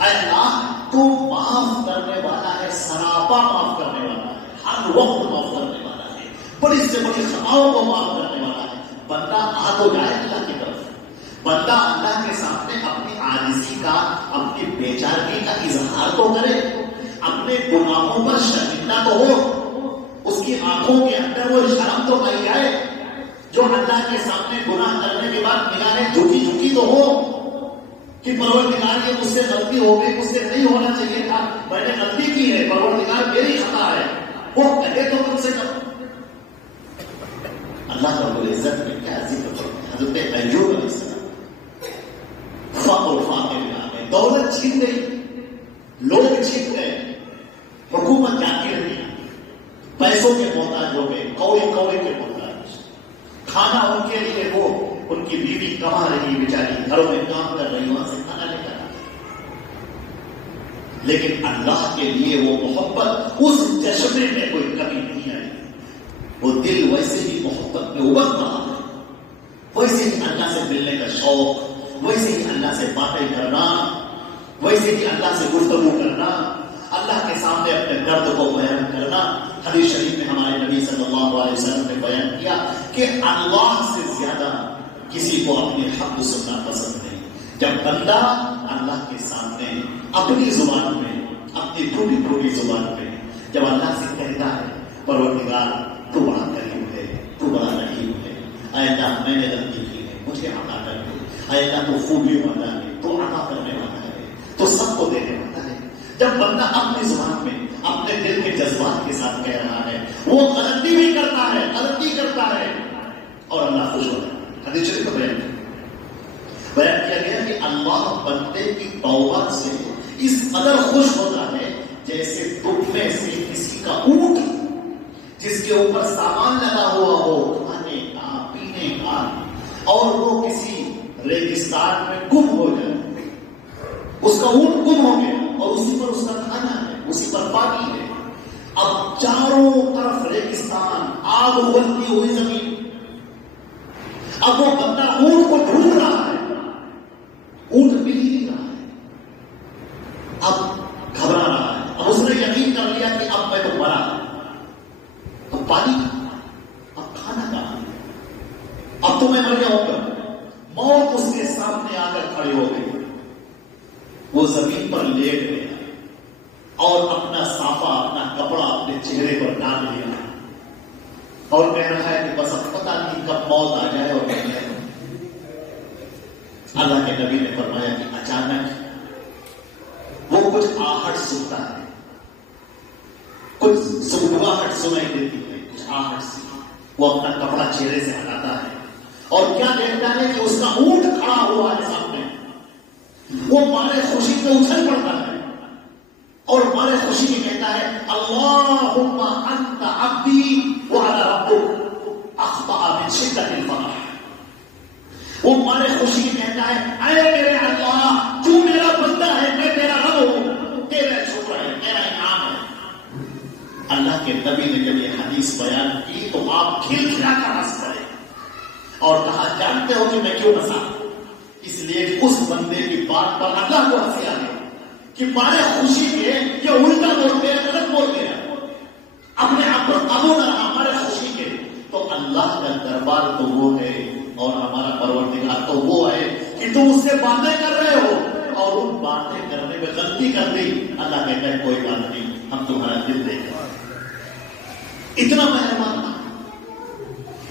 اے اللہ تو معاف کرنے والا ہے، سراپا معاف کرنے والا ہے، ہر وقت معاف کرنے والا ہے، بڑی سے بڑی خطاؤں کو معاف کرنے والا ہے۔ بندہ آ تو جائے اللہ کی طرف، بندہ اللہ کے سامنے اپنی عاجزی کا، اپنی بیچارگی کا اظہار تو کرے، اپنے گناہوں پر شرمندہ تو ہو، اس کی آنکھوں کے اندر وہ شرم تو پائی جائے، جو اللہ کے سامنے گناہ کرنے کے بعد نگاہیں جھکی جھکی تو ہو کہ پروردگار یہ مجھ سے غلطی ہو گئی، مجھ سے نہیں ہونا چاہیے تھا، میں نے غلطی کی ہے، پروردگار میری خطا ہے، وہ کہے تو مجھ سے کم۔ اللہ رب العزت نے کیا ذکر کرتے، حضرت ایوب علیہ السلام فقر فاقے میں آ گئے، دولت چھین گئی، لوگ چھین گئے، حکومت جاتی رہی، پیسوں کے محتاج ہو گئے، کوڑے کوڑے کے محتاج، کھانا ان کے لیے وہ ان کی بیوی کما رہی بیچاری، گھروں میں کام کر رہی، وہاں سے کھانا لے کر، لیکن اللہ کے لیے وہ محبت اس چشمے میں کوئی کمی نہیں آئی، وہ دل ویسے ہی محبت میں ابل رہا ہے، ویسے ہی اللہ سے ملنے کا شوق، ویسے ہی اللہ سے باتیں کرنا، ویسے ہی اللہ سے گفتگو کرنا، اللہ کے سامنے اپنے درد کو بیان کرنا۔ حدیث شریف میں ہمارے نبی صلی اللہ علیہ وسلم نے بیان کیا کہ اللہ سے زیادہ کسی کو اپنے حق سننا پسند نہیں۔ جب بندہ اللہ کے سامنے اپنی زبان میں، اپنی ٹوٹی ٹوٹی زبان میں جب اللہ سے کہتا ہے پروردگار تو بڑا کریم ہے، تو بڑا رحیم ہے، اے اللہ میں نے غلطی کی ہے، مجھے عطا کر دے، اے اللہ تو خوبیوں والا ہے، تو عطا کرنے والا ہے، تو سب کو دینے والا ہے۔ جب بندہ اپنی زبان میں اپنے دل کے جذبات کے ساتھ کہہ رہا ہے، وہ غلطی بھی کرتا ہے، غلطی کرتا ہے اور اللہ خوش ہوتا ہے۔ حدیث شریف میں بیان کیا گیا کہ اللہ بندے کی توبہ سے اس قدر خوش ہوتا ہے جیسے تم میں سے کسی کا اونٹ جس کے اوپر سامان لگا ہوا ہو، کھانے کا، پینے کا، اور وہ کسی ریگستان میں گم ہو جائے، اس کا اونٹ گم ہو گیا اور اسی پر اس کا کھانا ہے، اسی پر پانی ہے، اب چاروں طرف ریگستان، آگ اگلتی ہوئی زمین، اب وہ بندہ اونٹ کو ڈھونڈ رہا ہے، اونٹ مل ہی نہیں رہا ہے، اب گھبرا رہا ہے، اب اس نے یقین کر لیا کہ اب میں تو مرا، اب پانی اب کھانا کہاں، اب تو میں مر گیا ہوں گا، موت اس کے سامنے آ کر کھڑی ہو گئی، وہ زمین پر لیٹ گیا اور اپنا صافہ، اپنا کپڑا اپنے چہرے پر ڈال لیا اور کہہ رہا ہے کہ بس اب پتہ نہیں کب موت آ جائے اور نہیں جائے۔ اللہ کے نبی نے فرمایا کہ اچانک وہ کچھ آہٹ سنتا ہے، کچھ سنگواہٹ سنائی دیتی ہے، کچھ آہٹ سی، وہ اپنا کپڑا چہرے سے ہٹاتا ہے اور کیا دیکھتا ہے کہ اس کا اونٹ کھڑا ہوا ہے سامنے، وہ مارے خوشی میں اچھل پڑتا ہے اور مارے خوشی میں کہتا ہے اللہم انت عبدی وانا ربک اخطأ من شدت الفرح، وہ مارے خوشی میں کہتا ہے اے میرے اللہ تو میرا بندہ ہے، میں تیرا رب ہوں، تیرا شکر ہے، میرا انعام ہے۔ اللہ کے نبی نے جب یہ حدیث بیان کی تو آپ کھل کھلا کر ہنس پڑے اور کہا جانتے ہو کہ میں کیوں ہنسا؟ اس لیے کہ اس بندے کی بات پر اللہ کو ہنسی آ گئی کہ مارے خوشی کے یہ الٹا بول گیا، غلط بول گیا، اپنے آپ پر قابو نہ رہا، ہمارے خوشی کے، تو اللہ کا دربار تو وہ ہے اور ہمارا پروردگار تو وہ ہے کہ تم اس سے باتیں کر رہے ہو اور ان باتیں کرنے میں غلطی کر دی، اللہ کہتا ہے کوئی بات نہیں، ہم تمہارا دل دیکھ رہے ہیں۔ اتنا مہربان،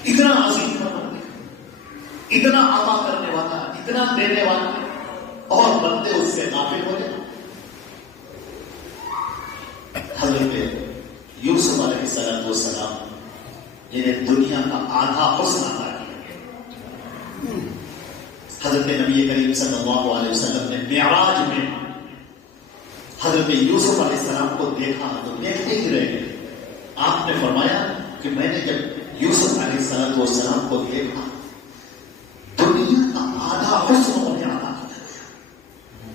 اتنا عظیم، اتنا عطا کرنے والا، اتنا دینے والا، اور بندے اس سے غافل ہو جائیں. حضرت یوسف علیہ السلام جنہیں دنیا کا آدھا حسن عطا کیا، حضرت نبی کریم صلی اللہ علیہ وسلم نے معراج میں حضرت یوسف علیہ السلام کو دیکھا تو دیکھتے ہی رہ گئے. آپ نے فرمایا کہ میں نے جب یوسف علیہ السلام کو دیکھا دنیا کا آدھا حسن انہیں عطا کیا،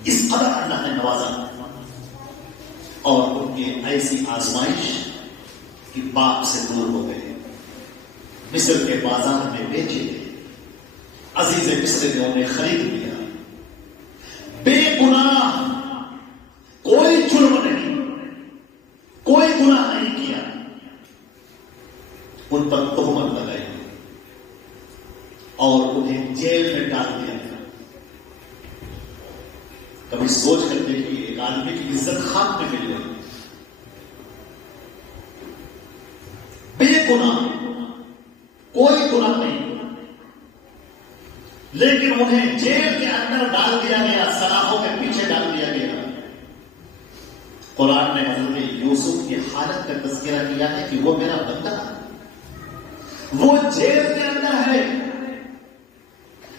اس قدر اللہ نے نوازا. اور ان کی ایسی آزمائش کہ باپ سے دور ہو گئے، مصر کے بازار میں بیچے گئے، عزیز مصر نے انہیں خرید لیا. بے گناہ، کوئی جرم نہیں، کوئی گناہ نہیں کیا، ان پر تہمت لگائی اور انہیں جیل میں ڈال دیا. کبھی سوچ کر دیکھیے ایک آدمی کی عزت خاک میں مل گئی. بے گناہ، کوئی گناہ نہیں، لیکن انہیں جیل کے اندر ڈال دیا گیا، سلاخوں کے پیچھے ڈال دیا گیا. قرآن نے حضرت یوسف کی حالت کا تذکرہ کیا ہے کہ وہ میرا بندہ، وہ جیل کے اندر ہے،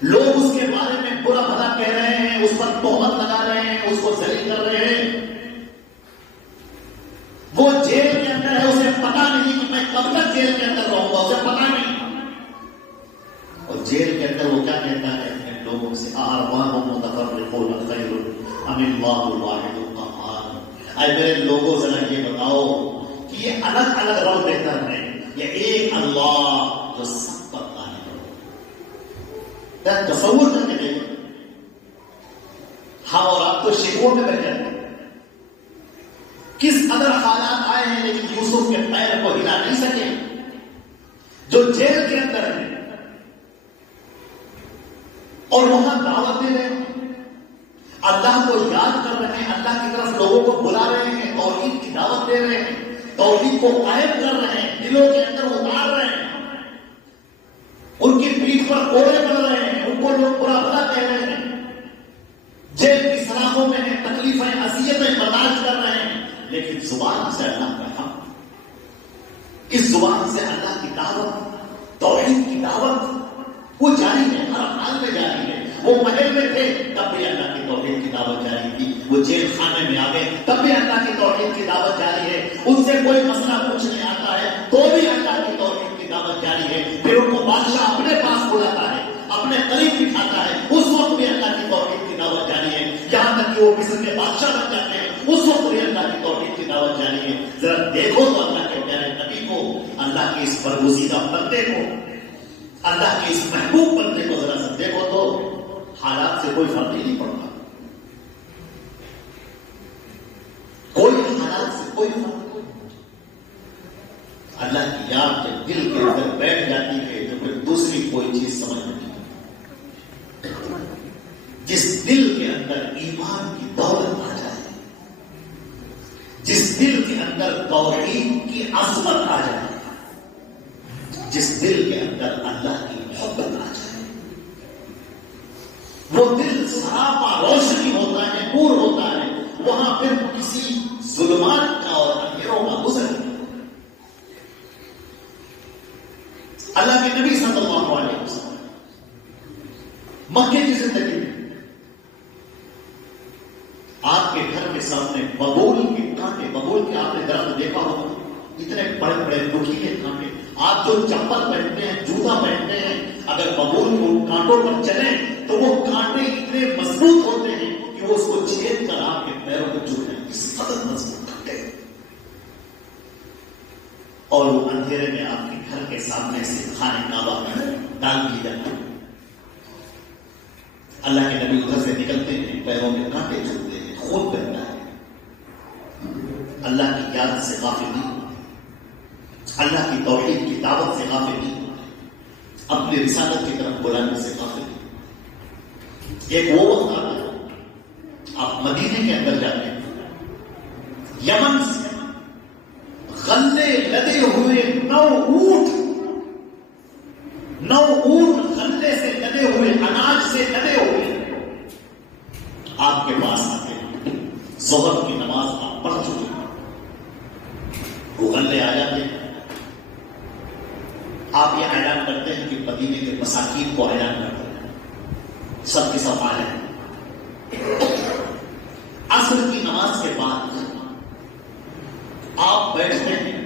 لوگ اس کے بارے میں برا بھلا کہہ رہے ہیں، اس پر تہمت لگا رہے ہیں، اس کو ذلیل کر رہے ہیں. وہ جیل کے اندر ہے، اسے پتا نہیں کہ میں کب تک جیل کے اندر رہوں گا، اسے پتا نہیں. اور جیل کے اندر وہ کیا کہتا ہے اپنے لوگوں سے، ارباب متفرقون خیر ام اللہ الواحد القہار. اے میرے لوگوں ذرا یہ بتاؤ کہ یہ الگ الگ رب بہتر ہے یا ایک اللہ جو سب پر قادر ہو. کیا تصور کر کے دیکھیں، ہم اور آپ تو شکووں میں بیٹھے ہیں، کس قدر حالات آئے ہیں لیکن یوسف کے پیر کو ہلا نہیں سکے جو جیل کے اندر ہے، اور وہاں دعوت دے رہے ہیں، اللہ کو یاد کر رہے ہیں، اللہ کی طرف لوگوں کو بلا رہے ہیں، توحید کی دعوت دے رہے ہیں، توحید کو قائم کر رہے ہیں، دلوں کے اندر اتار رہے ہیں، ان کی پیٹھ پر کوڑے پڑ رہے ہیں، ان کو لوگ برا بھلا کہہ رہے ہیں، جیل کی سلاخوں میں ہیں، تکلیفیں اذیتیں برداشت کر رہے ہیں، لیکن زبان سے اللہ کا حق، اس زبان سے اللہ کی دعوت، توحید کی دعوت وہ جاری ہے، ہر حال میں جاری ہے. وہ محل میں تھے تب بھی اللہ کی توحید کی دعوت جاری تھی، وہ جیل خانے میں آ گئے تب بھی اللہ کی توحید کی دعوت جاری ہے. ان سے کوئی مسئلہ پوچھنے آتا ہے تو بھی اللہ کی توحید کی دعوت جاری ہے. پھر ان کو بادشاہ اپنے پاس بلاتا ہے، اپنے قریب بٹھاتا ہے، اس وقت بھی اللہ کی توحید کی دعوت جاری ہے. یہاں تک کہ وہ مصر کے بادشاہ بن جاتے ہیں، اس وقت بھی اللہ کی توحید کی دعوت جاری ہے. ذرا دیکھو تو اللہ کے پیارے نبی کو، اللہ کے اس برگزیدہ بندے کو، اللہ کے اس محبوب بندے کو ذرا سا دیکھو تو حالات سے کوئی فرق ہی نہیں پڑتا، کوئی حالات سے کوئی فرق نہیں. اللہ کی یاد جب دل کے اندر بیٹھ جاتی ہے تو پھر دوسری کوئی چیز سمجھ نہیں آتی. جس دل کے اندر ایمان کی دولت آ جائے، جس دل کے اندر توحید کی عظمت آ جائے، جس دل کے اندر اللہ کی محبت آ جائے، وہ دل سراپا روشنی ہوتا ہے، نور ہوتا ہے. وہاں پھر کسی ظلمات کا اور اندھیروں کا گزر نہیں. اللہ کے نبی صلی اللہ علیہ وسلم مکے کی زندگی میں آپ کے گھر کے سامنے ببول کے کانٹے، ببول کے آپ نے درخت دیکھا ہوگا، اتنے بڑے بڑے نوکیلے کانٹے. آپ جو چپل پہنتے ہیں، جوتا پہنتے ہیں، اگر ببول کو کانٹوں پر چلیں تو وہ کانٹے اتنے مضبوط ہوتے ہیں کہ وہ اس کو چھید کر آپ کے پیروں کو چوبتے ہیں، اس قدر مضبوط کانٹے. اور وہ اندھیرے میں آپ کے گھر کے سامنے سے خانے کعبہ میں ڈال دی جاتی ہے. اللہ کے نبی ادھر سے نکلتے ہیں، پیروں میں کانٹے چوبتے ہیں، خون بہتا ہے. اللہ کی یاد سے غافل نہیں، اللہ کی توحید کی دعوت سے غافل نہیں، اپنی رسالت کی طرف بلانے سے غافل نہیں. ایک وہ وقت آتا ہے آپ مدینے کے اندر جاتے ہیں، یمن سے غلے لدے ہوئے 9 اونٹ غلے سے لدے ہوئے، اناج سے لدے ہوئے ظہر کی نماز آپ پڑھ چکے ہیں، وہ غلے آ جاتے ہیں، آپ یہ اعلان کرتے ہیں کہ مدینے کے مساکین کو اعلان کرتے ہیں، سب کے سب آ جائیں۔ عصر کی نماز کے بعد آپ بیٹھتے ہیں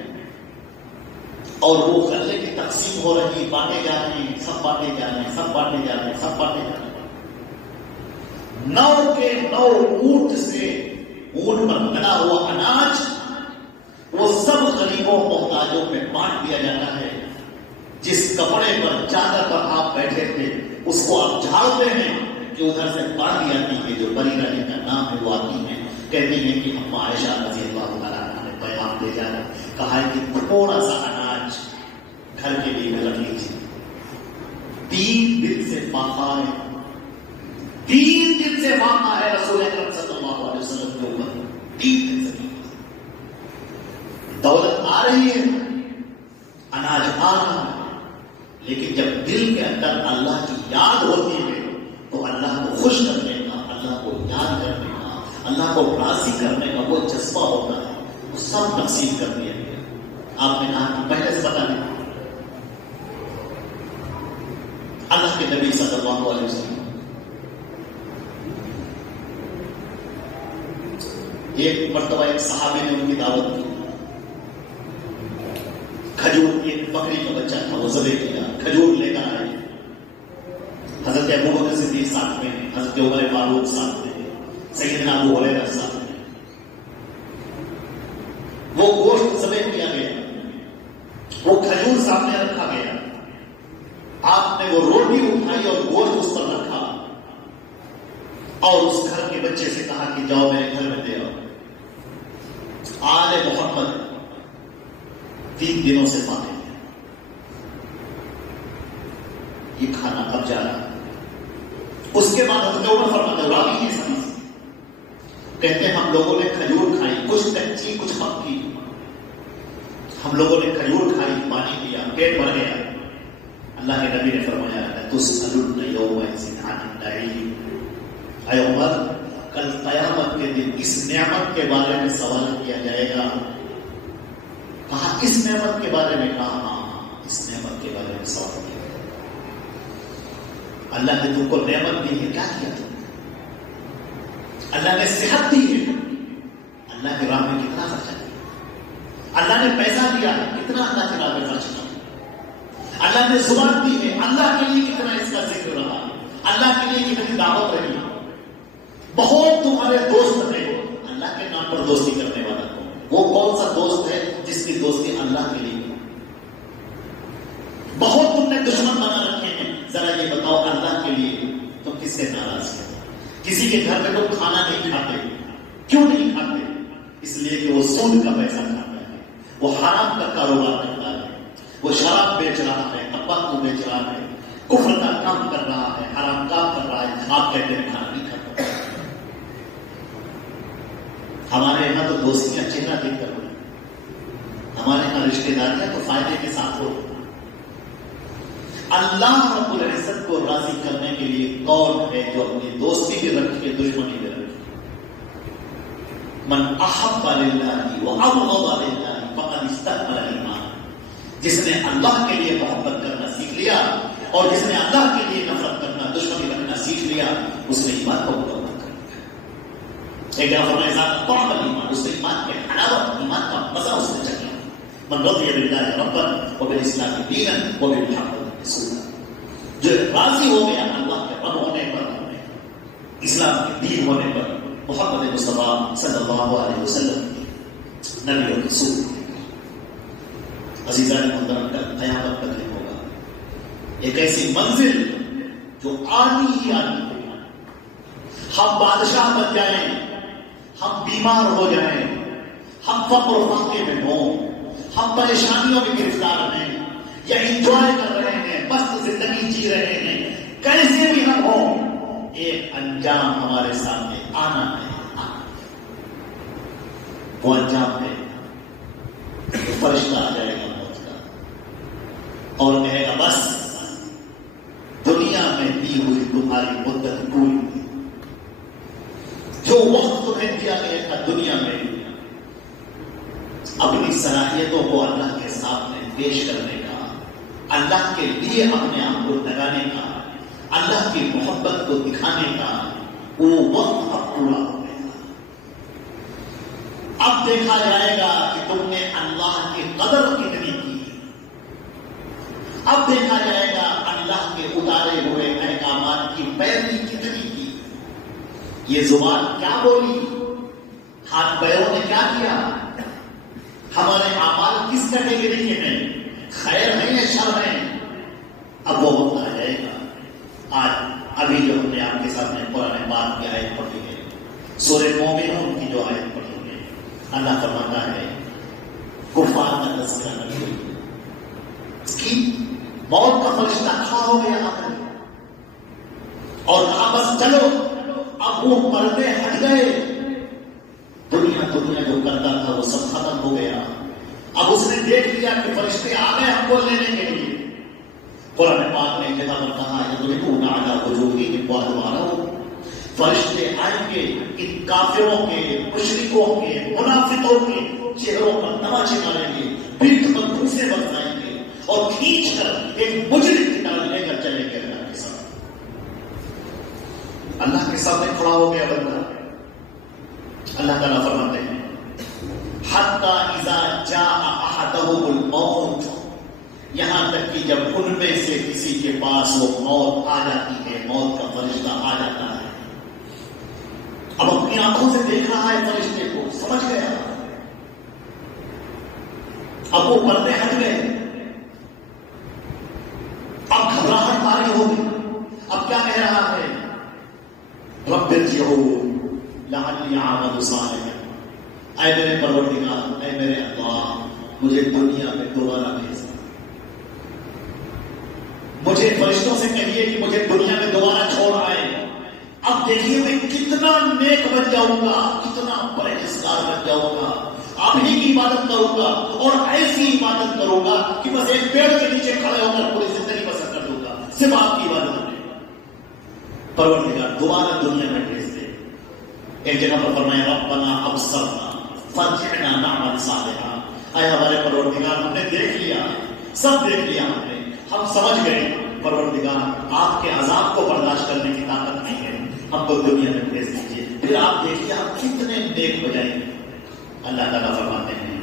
اور وہ غلے کی تقسیم ہو رہی، بانٹے جا رہے ہیں، سب بانٹے جا رہے ہیں، سب بانٹے جا رہے ہیں، سب بانٹے جا رہے ہیں۔ 9 کے 9 اونٹ سے اونٹ پر بنا ہوا اناج وہ سب غریبوں محتاجوں میں بانٹ دیا جاتا ہے۔ جس کپڑے پر چادر پر آپ بیٹھے تھے اس کو آپ جھاڑتے ہیں کہ ادھر سے پانی آتی ہے، جو بریرہ جن کا نام ہے وہ آتی ہے، کہتی ہیں کہ ہم عائشہ رضی اللہ تعالیٰ عنہ نے پیغام دے جانا، کہا ہے کہ تھوڑا سا اناج گھر کے لیے رکھ لیجیے، 3 دن سے فاقہ ہے، 3 دن سے فاقہ ہے رسول اکرم صلی اللہ علیہ وسلم کے اوپر، 3 دن سے دولت آ رہی ہے، اناج آ رہا ہے، لیکن جب دل کے اندر اللہ کی یاد ہوتی ہے تو اللہ کو خوش کرنے کا، اللہ کو یاد کرنے کا، اللہ کو راضی کرنے کا وہ جذبہ ہوتا ہے، وہ سب تقسیم کر دیا گیا۔ آپ نے کہا کہ پہلے سے بتا دیں، اللہ کے نبی صلی اللہ علیہ وسلم ایک مرتبہ ایک صحابی نے ان کی دعوت کی، کھجور، ایک بکری کا بچہ تھا وہ ذبح کیا، کھجور لے کر آئے، حضرت ابو بکر صدیق ساتھ میں، حضرت عمر فاروق ساتھ میں، سیدنا ابو ہریرہ ساتھ میں، وہ گوشت ذبح کیا گیا، وہ کھجور سامنے رکھا گیا، آپ نے وہ روٹی اٹھائی اور گوشت اس پر رکھا اور اس گھر کے بچے سے کہا کہ جاؤ میرے گھر میں دے آؤ۔ آل محمد 3 دنوں سے پاتے ہیں، یہ کھانا اب جا رہا ہے۔ اس کے بعد حضرت عمر فرماتے ہیں، راوی کی حدیث کہتے ہیں ہم لوگوں نے کھجور کھائی، کچھ کچی کچھ پکی، ہم لوگوں نے کھجور کھائی، پانی پیا، پیٹ بھر گیا۔ اللہ کے نبی نے فرمایا تسألن یومئذ عن النعیم، اے عمر کل قیامت کے دن اس نعمت کے بارے میں سوال کیا جائے گا۔ کہا اس نعمت کے بارے میں؟ کہا ہاں اس نعمت کے بارے میں سوال کیا۔ اللہ نے تم کو نعمت دی ہے، کیا کیا تم نے؟ اللہ نے صحت دی ہے، اللہ کی راہ میں کتنا خرچہ کیا؟ اللہ نے پیسہ دیا ہے، کتنا اللہ کی راہ میں خرچ کیا؟ اللہ نے زبان دی ہے، اللہ کے لیے کتنا اس کا ذکر رہا، اللہ کے لیے کتنی دعوت رہی۔ بہت تمہارے دوست ہیں، اللہ کے نام پر دوستی کرنے والا کون؟ وہ کون سا دوست ہے جس کی دوستی اللہ کے لیے؟ بہت تم نے دشمن بنا رکھے ہیں، ذرا یہ بتاؤ اللہ کے لیے تم کس سے ناراض ہو؟ کسی کے گھر میں تم کھانا نہیں کھاتے، کیوں نہیں کھاتے؟ اس لیے کہ وہ سود کا پیسہ کھاتا ہے، وہ حرام کا کاروبار کرتا ہے، وہ شراب بیچ رہا ہے، تمباکو بیچ رہا ہے، کفر کا کام کر رہا ہے، حرام کام کر رہا ہے، آپ کہتے ہیں کھانا نہیں کھاتا۔ ہمارے یہاں تو دوستیاں چہرہ دیکھ کر ہوئی، ہمارے یہاں رشتے داریاں تو فائدے کے ساتھ ہو۔ اللہ رب العزت کو راضی کرنے کے لیے کون ہے جو اپنی دوستی بھی رکھے، دشمنی بھی رکھے؟ من احب للہ وابغض للہ فقد استکمل الایمان، جس نے اللہ کے لیے محبت کرنا سیکھ لیا اور جس نے اللہ کے لیے نفرت کرنا، دشمنی رکھنا سیکھ لیا، اس نے ایمان کو مکمل کر لیا۔ ایک دفعہ فرمایا طعم الایمان، اس نے ایمان کے حلاوت، ایمان کا مزہ اس نے چکھا۔ من رضی باللہ ربا وبالاسلام دینا وبمحمد رسولا، جو راضی ہو گیا اللہ کے رب ہونے پر، اسلام کے دین ہونے پر، محمد مصطفیٰ صلی اللہ علیہ وسلم نبی اور رسول۔ عزیزان محترم، کا قیامت کا دن ہوگا، ایک ایسی منزل جو آنی ہی آنی ہوگی۔ ہم بادشاہ بن جائیں، ہم بیمار ہو جائیں، ہم فقر و فاقے میں ہوں، ہم پریشانیوں میں گرفتار ہیں یا انجوائے کر رہے ہیں، مست زندگی جی رہے ہیں، کیسے بھی ہم ہوں، ایک انجام ہمارے سامنے آنا ہے۔ وہ انجام ہے تو فرشتہ آ جائے گا موت کا اور کہے گا بس دنیا میں دی ہوئی تمہاری مدت پوری، جو وقت تمہیں دیا گیا دیکھا دنیا میں اپنی صلاحیتوں کو اللہ کے سامنے پیش کرنے کا، اللہ کے لیے اپنے آپ کو لگانے کا، اللہ کی محبت کو دکھانے کا وہ وقت اب پورا ہو گیا۔ اب دیکھا جائے گا کہ تم نے اللہ کی قدر کتنی کی، اب دیکھا جائے گا اللہ کے اتارے ہوئے احکامات کی پیروی کتنی کی۔ یہ زبان کیا بولی، ہاتھ پیروں نے کیا کیا، ہمارے اعمال کس کیٹیگری کے ہیں، خیر ہے یا شر ہے۔ اب وہ وقت آ جائے گا۔ آج ابھی جو ہم نے آپ کے سامنے قرآن پاک کی آیت پڑھی ہے، سورہ مومنون کی جو آیت پڑھی ہے، اللہ فرماتا ہے کفار کا تذکرہ نہ کرو، اس کی موت کا فرشتہ کھڑا ہو گیا آپ نے اور کہا بس چلو، اب وہ پردے ہٹ گئے، دنیا جو کرتا تھا وہ سب ختم ہو گیا۔ اب اس نے دیکھ لیا کہ فرشتے آ گئے ہم کو لینے کے لیے۔ قرآن پاک نے جگہ پر کہا یضربون علی وجوہہم وادبارہم، فرشتے آئیں گے ان کافروں کے، مشرکوں کے، منافقوں کے چہروں پر تماچے ماریں گے، پیٹھ پر دھوسے برسائیں گے اور کھینچ کر ایک مجرم کی طرح لے کر چلیں گے اللہ کے سامنے۔ اللہ کے سامنے کھڑا ہو گیا بندہ۔ اللہ تعالیٰ فرماتے ہیں حتی اذا جاء احدهم الموت، یہاں تک کہ جب ان میں سے کسی کے پاس وہ موت آ جاتی ہے، موت کا فرشتہ آ جاتا ہے، اب اپنی آنکھوں سے دیکھ رہا ہے فرشتے کو، سمجھ گیا، اب وہ پردے ہٹ گئے، اب گھبراہٹ طاری ہوگی، اب کیا کہہ رہا ہے رب ارجعون لعلی اعمل صالحا، اے میرے پروردگار، اے میرے اللہ، مجھے دنیا میں دوبارہ بھیج دو، مجھے فرشتوں سے کہیے کہ مجھے دنیا میں دوبارہ چھوڑ آئے۔ اب دیکھیے میں کتنا نیک بن جاؤں گا، کتنا پرہیزگار بن جاؤں گا، آپ ہی کی عبادت کروں گا اور ایسی عبادت کروں گا کہ بس ایک پیڑ کے نیچے کھڑے ہو کر پوری زندگی بسر کر دوں گا صرف آپ کی عبادت میں۔ پروردگار دوبارہ دنیا میں بھیج دے۔ ایک جگہ پر فرمایا ربنا ابصرنا فرجعنا نعمل صالحا، اے ہمارے پروردگار ہم نے دیکھ لیا، سب دیکھ لیا ہم نے، ہم سمجھ گئے پروردگار آپ کے عذاب کو برداشت کرنے کی طاقت نہیں ہے، ہم کو دنیا میں بھیج دیجیے، پھر آپ دیکھیے آپ کتنے نیک ہو جائیں گے۔ اللہ تعالیٰ فرماتے ہیں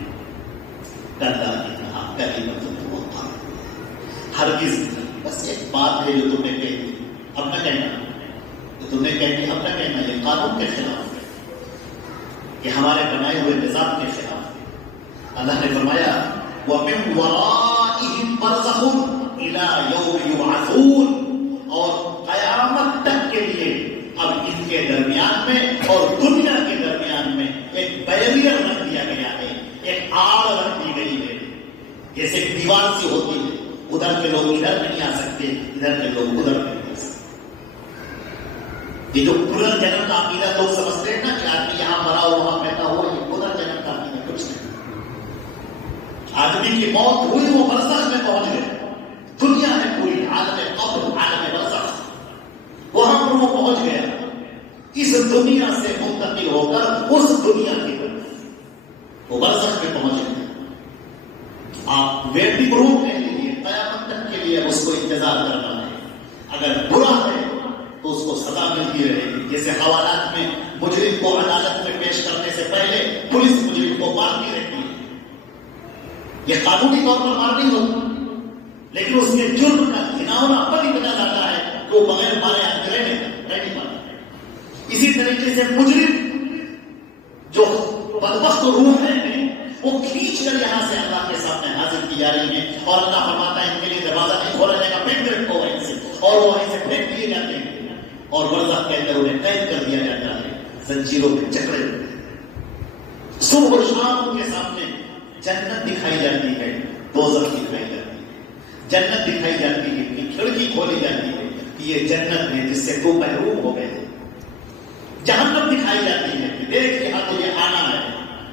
کلا انہا کلمۃ هو قائلها، ہرگز بس ایک بات ہے جو تم نے کہی، اب نہ کہنا، جو تم نے کہی اب نہ کہنا، یہ قانون کے خلاف ہے، یہ ہمارے بنائے ہوئے نظام کے خلاف ہے۔ اللہ نے فرمایا وَمِن وَرَائِهِمْ بَرْزَخٌ إِلَى يَوْمِ يُبْعَثُونَ، اور قیامت تک کے لیے اب ان کے درمیان میں اور دنیا کے درمیان میں ایک بیریئر رکھ دیا گیا ہے، ایک آڑ رکھ دی گئی ہے، جیسے ایک دیوار سی ہوتی ہے، ادھر کے لوگ ادھر نہیں آ سکتے، ادھر کے لوگ ادھر نہیں آ سکتے۔ یہ جو پنرجنم کا عقیدہ لوگ سمجھتے ہیں نا کہ آدمی یہاں مرا ہو وہاں پیدا ہو، یہ پنرجنم کا عقیدہ کچھ نہیں۔ آدمی کی موت ہوئی وہ برزخ میں پہنچ گئے، دنیا میں پوری عالم قبر، عالم برزخ، وہاں پر وہ پہنچ گیا، اس دنیا سے منتقل ہو کر اس دنیا کی طرف وہ برزخ میں پہنچ گئے۔ آپ ویٹنگ روم کہہ لیجیے، قیامت تک کے لیے اس کو انتظار کرنا ہے، اگر برا ہے تو اس کو سزا ملتی رہے گی، جیسے حوالات میں مجرم کو عدالت میں پیش کرنے سے پہلے پولیس مجرم کو مارتی رہتی ہے، یہ قانونی طور پر مارنی ہوتی، لیکن اس کے جرم کا گھناؤنا پر اتنا زیادہ ہے کہ وہ بغیر مارے آدمی رہ نہیں پاتا۔ اسی طریقے سے مجرم جو بدبخت روح ہیں وہ کھینچ کر یہاں سے اللہ کے سامنے حاضر کی جا رہی ہیں، اور اللہ فرماتا ہے ان کے لیے دروازہ نہیں کھولا جائے گا، پھینک رکھو وہیں سے، اور وہ وہیں سے پھینک دیے جاتے ہیں اور برزخ کے اندر انہیں قید کر دیا جاتا ہے، زنجیروں میں جکڑے ہوتے ہیں۔ صبح و شام کے سامنے جنت دکھائی جاتی ہے، دوزخ دکھائی جاتی ہے، جنت دکھائی جاتی ہے کہ کھڑکی کھولی جاتی ہے کہ یہ جنت ہے جس سے تو محروم ہو گئے، جہنم دکھائی جاتی ہے کہ دیکھ یہاں تجھے آنا ہے،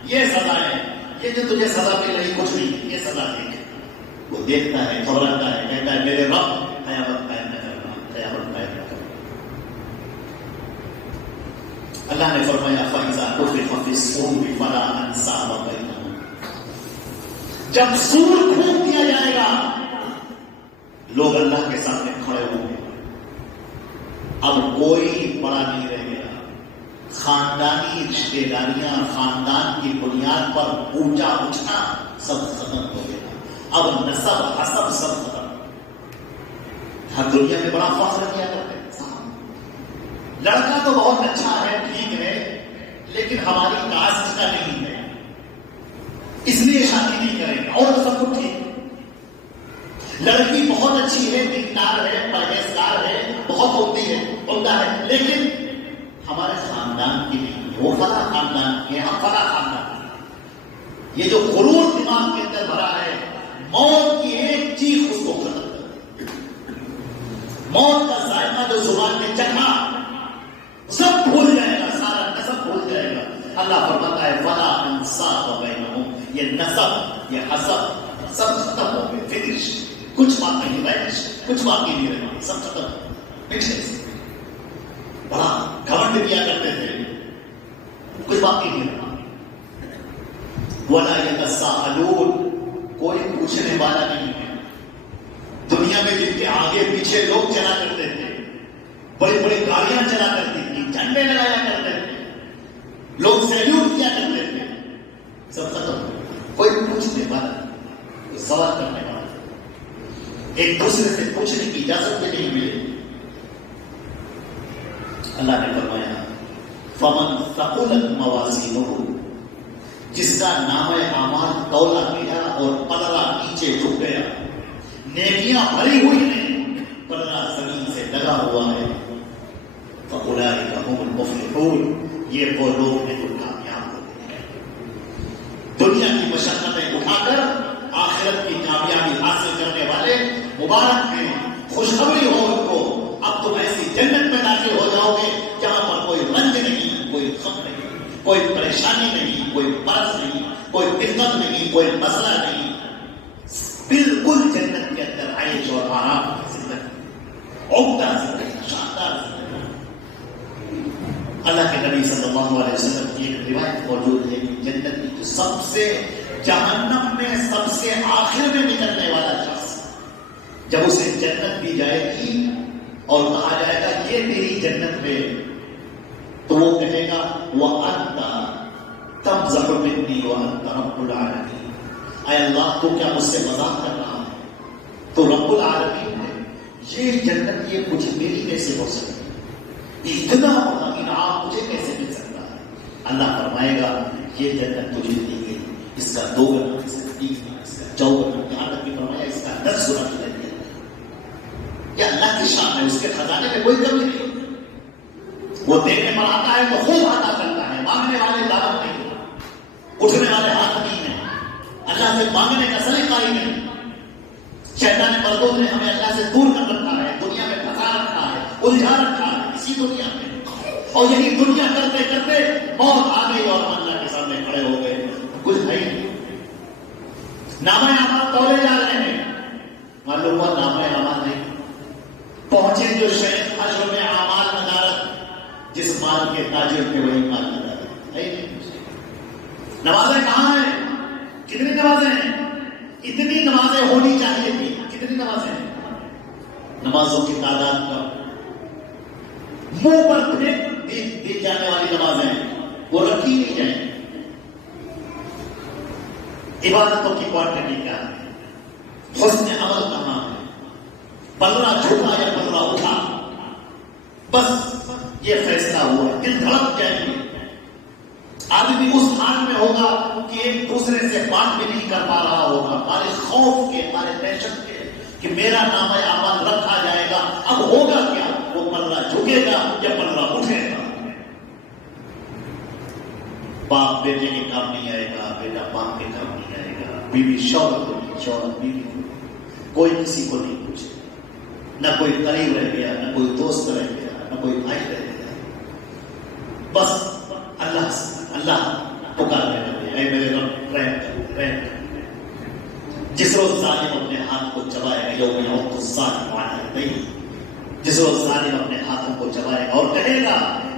یہ سزا ہے، یہ جو تجھے سزا مل رہی کچھ نہیں، یہ سزا دیکھ۔ وہ دیکھتا ہے، گھبراتا ہے، کہتا ہے میرے رب قیامت قائم نہ کرنا، قیامت قائم نہ کرنا۔ اللہ نے فرمایا فَإِذَا نُفِخَ فِي الصُّورِ فَلَا أَنْسَابَ بَيْنَهُمْ، جب سور پھونک دیا جائے گا لوگ اللہ کے سامنے کھڑے ہوں گے، اب کوئی بڑا نہیں رہ گیا، خاندانی رشتے داریاں، خاندان کی بنیاد پر اونچا اٹھنا سب ختم ہو گیا، اب نسب حسب سب ختم۔ ہر دنیا میں بڑا فخر کیا کرتے ہیں، لڑکا تو بہت اچھا ہے، ٹھیک ہے، لیکن ہماری کاسٹ کا نہیں ہے، اس لیے شادی نہیں کریں گے، اور تو سب کچھ ٹھیک ہے۔ لڑکی بہت اچھی ہے، دیندار ہے، پرہیزگار ہے، بہت عمدہ ہے، لیکن ہمارے خاندان کی نہیں ہے، وہ فلاں خاندان کی ہے، ہم فلاں خاندان کی۔ یہ جو غرور دماغ کے اندر بھرا ہے، موت کی ایک چیخ اس کو ختم کر دے، موت کا ذائقہ جو زبان میں چکھا سب بھول جائے گا، سارا نسب بھول جائے گا۔ اللہ فرماتا ہے فَلَا أَنْسَابَ بَيْنَهُمْ، یہ نسب، یہ حسب سب ختم ہو گئے، فنش، کچھ باقی نہیں رہے، کچھ باقی نہیں رہے، سب ختم ہو گئے۔ بڑا گھمنڈ کیا کرتے تھے، کچھ باقی نہیں رہا۔ وَلَا يَتَسَاءَلُونَ، کوئی پوچھنے والا نہیں ہے۔ دنیا میں جن کے آگے پیچھے لوگ چلا کرتے تھے، بڑی بڑی گاڑیاں چلا کرتی تھی، جھنڈے لگایا کرتے تھے، لوگ سیلیوٹ کیا کرتے تھے، سب ختم۔ کوئی پوچھنے والا، کوئی سوال کرنے والا، ایک دوسرے سے پوچھنے کی اجازت بھی نہیں ملی۔ اللہ نے فرمایا فَمَنْ ثَقُلَتْ مَوَازِينُهُ، جس کا نامہ اعمال تولا گیا اور پلڑا نیچے جھک گیا، نیکیاں بھری ہوئی ہیں، پلڑا زمین سے لگا ہوا ہے، فَأُولَٰئِكَ هُمُ الْمُفْلِحُونَ، یہ وہ لوگ ہیں جو کامیاب ہو گئے ہیں۔ دنیا کی مشقتیں اٹھا کر آخرت کی کامیابی حاصل کرنے والے مبارک ہیں، خوشخبری ہو ان کو، اب تم ایسی جنت میں داخل ہو جاؤ گے جہاں پر کوئی رنج نہیں، کوئی غم نہیں، کوئی پریشانی نہیں، کوئی مرض نہیں، کوئی دقت نہیں، کوئی مسئلہ نہیں، بالکل جنت کے اندر عیش اور آرام کی زندگی، عمدہ زندگی، شاندار زندگی۔ اللہ کے نبی صلی اللہ علیہ وسلم کی ایک روایت موجود ہے کہ جنت کی جو سب سے، جہنم میں سب سے آخر میں نکلنے والا شخص، جب اسے جنت دی جائے گی اور کہا جائے گا یہ تیری جنت میں، تو وہ کہے گا وَأَنْتَ تَمْزَحُ مِنِّي وَأَنْتَ رَبُّ الْعَالَمِينَ، اے اللہ تو کیا مجھ سے مذاق کر رہا ہے؟ تو رب العالمین ہے، یہ جنت یہ مجھے میری کیسے ہو سکتی، اتنا بڑا انعام مجھے کیسے مل سکتا ہے؟ اللہ فرمائے گا یہ جنت تجھے دی گئی، اس کا 2 گنا، اس کا 3 گنا، اس کا 14 گنا، یہاں تک کہ فرمایا اس کا 10 گنا تجھے دیا۔ یہ اللہ کی شان ہے، اس کے خزانے میں کوئی کمی نہیں، وہ دینے پر آتا ہے تو خوب عطا کرتا ہے، مانگنے والے دعوت نہیں، اٹھنے والے ہاتھ نہیں ہیں، اللہ سے مانگنے کا سلیقہ ہی نہیں۔ شیطان مردوں نے ہمیں اللہ سے دور کر رکھا ہے، دنیا میں پھنسا رکھا ہے، الجھا رکھا ہے اسی دنیا میں، اور یہی دنیا کرتے کرتے موت آ گئی اور ہم اللہ کے سامنے کھڑے ہو گئے، کچھ ہے ہی نہیں۔ نامہ اعمال تولے جا رہے ہیں، معلوم ہوا نامہ اعمال نہیں پہنچے، جو شیخ حشر میں اعمال نظارت، جس مال کے تاجر کے وہی مال نظارت ہے ہی نہیں۔ نمازیں کہاں ہیں؟ کتنی نمازیں ہیں؟ اتنی نمازیں ہونی چاہیے تھی، کتنی نمازیں ہیں؟ نمازوں کی تعداد کا منہ پر پھینک دی جانے والی نمازیں وہ رکھی نہیں جائیں۔ عبادتوں کی کوانٹٹی کیا ہے؟ حسن عمل کہاں ہے؟ پلڑا جھکا یا پلڑا اٹھا، بس یہ فیصلہ ہوا ہے، دل دھڑک جائے گی، آدمی اس حال میں ہوگا کہ ایک دوسرے سے بات بھی نہیں کر پا رہا ہوگا، ہمارے خوف کے، ہمارے دہشت کے کہ میرا نام اعمال رکھا جائے گا، اب ہوگا کیا؟ وہ پلڑا جھکے گا یا پلڑا اٹھے گا؟ باپ بیٹے کے کام نہیں آئے گا، بیٹا باپ کے کام نہیں آئے گا، بیوی شوہر کو نہیں، شوہر بیوی کو، کوئی کسی کو نہیں پوچھے، نہ کوئی قریب رہ گیا، نہ کوئی دوست رہ گیا، نہ کوئی بھائی رہ گیا، بس اللہ پکارنے لگے، اے میرے رب رحم کر، رحم کر۔ جس روز ظالم اپنے ہاتھ کو چبائے گا، یوم یعض الظالم علی یدیہ، جس روز ظالم اپنے ہاتھوں کو چبائے گا اور کہے گا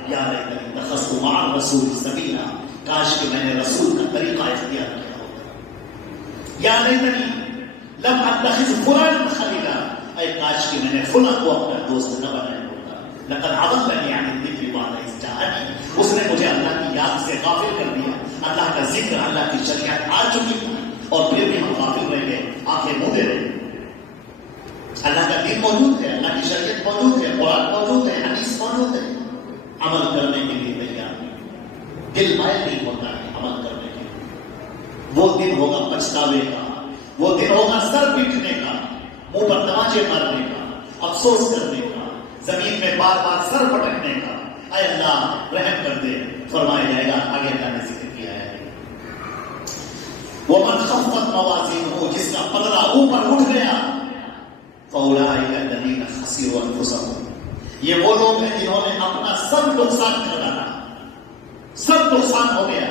یا لیتنی لاتخذت مع الرسول سبیلا، کاش کہ میں نے رسول کا طریقہ اختیار کیا ہوتا. یا لیتنی لم اتخذ فلانا خلیلا، اے کاش کہ میں نے فلاں کو اپنا دوست نہ بنایا ہوتا. لقد اضلنی عن الذکر بعد اذ جاءنی، اس نے مجھے اللہ کی یاد سے غافل کر دیا. اللہ کا ذکر، اللہ کی شریعت آ چکی تھی اور پھر بھی ہم غافل رہ گئے، آنکھیں موندے رہے. اللہ کا دین موجود ہے، اللہ کی شریعت موجود ہے، قرآن موجود ہے، حدیث موجود ہے، عمل کرنے کے لیے تیار نہیں. دل مائل نہیں ہوتا ہے عمل کرنے کے لیے. وہ دن ہوگا پچھتاوے کا، وہ دن ہوگا سر پیٹنے کا، منہ پر تماچے مارنے کا، افسوس کرنے کا، زمین میں بار بار سر پٹکنے کا. اے اللہ رحم کر دے. فرمایا جائے گا آگے اللہ نے ذکر کیا ہے وَمَنْ خَفَّتْ مَوَازِينُهُ، جس کا پلڑا اوپر اٹھ گیا، فَأُولَٰئِكَ الَّذِينَ خَسِرُوا أَنفُسَهُمْ، یہ وہ لوگ ہیں جنہوں نے اپنا سب نقصان کر ڈالا، سب نقصان ہو گیا.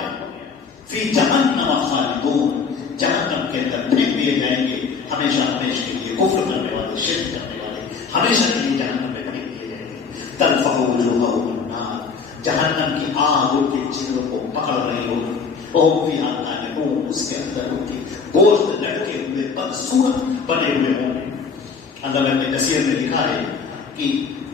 فی جہنم خالدون، جہنم کے اندر پھینک دیے جائیں گے ہمیشہ ہمیشہ کے لیے. کفر کرنے والے، شرک کرنے والے ہمیشہ کے لیے جہنم میں پھینک دیے جائیں گے. تلفح وجوہہم النار، جہنم کی آگ ان کے چہروں کو پکڑ رہی ہوگی. وہم فیہا خالدون، اس کے اندر ان کے گوشت لٹکے ہوئے بدصورت بنے ہوئے ہوں گے. اللہ ابن کثیر نے لکھا ہے کہ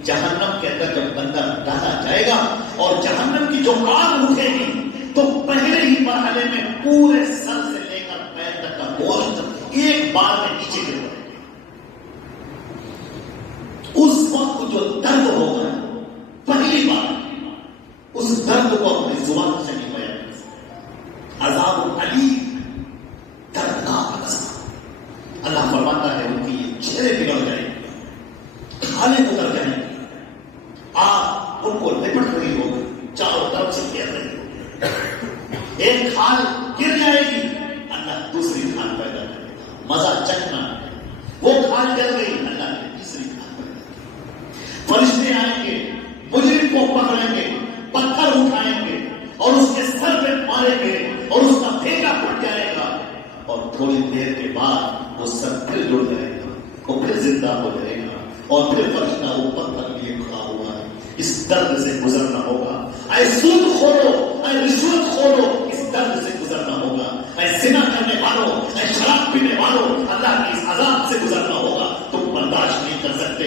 جہنم کے اندر جب بندہ ڈالا جائے گا اور جہنم کی جو آگ اٹھے گی تو پہلے ہی مرحلے میں پورے سر سے لے کر پیر تک کا گوشت ایک بار میں نیچے گر پڑے گا. اس وقت جو درد ہوگا پہلی بار، اس درد کو اپنی زبان سے نہیں بیان کر سکتے. عذاب علیم، دردناک عذاب. اللہ فرماتا ہے ان کی چہرے بگڑ جائیں گے، کھالے اتر جائیں گے، آگ ان کو لپٹ رہی ہوگی، چاروں طرف سے گھیر رہی ہوگی. ایک کھال گر جائے گی، اللہ دوسری کھال پیدا کرے گا. مزہ چکھنا، وہ کھال جل گئی، اللہ نے تیسری کھال پیدا کی. فرشتے آئیں گے، مجرم کو پکڑیں گے، پتھر اٹھائیں گے اور اس کے سر پہ ماریں گے اور اس کا پھینکا پھٹ جائے گا. اور تھوڑی دیر کے بعد وہ سر پھر جڑ جائے گا، وہ پھر زندہ ہو جائے گا اور پھر فرشتہ وہ پتھر لیے کھڑا ہوا ہے. اس درد سے گزرنا ہوگا. اے سود خورو، اے رشوت خورو، اس درد سے گزرنا ہوگا. اے زنا کرنے والوں، اے شراب پینے والوں، اللہ کے اس عذاب سے گزرنا ہوگا. تم برداشت نہیں کر سکتے.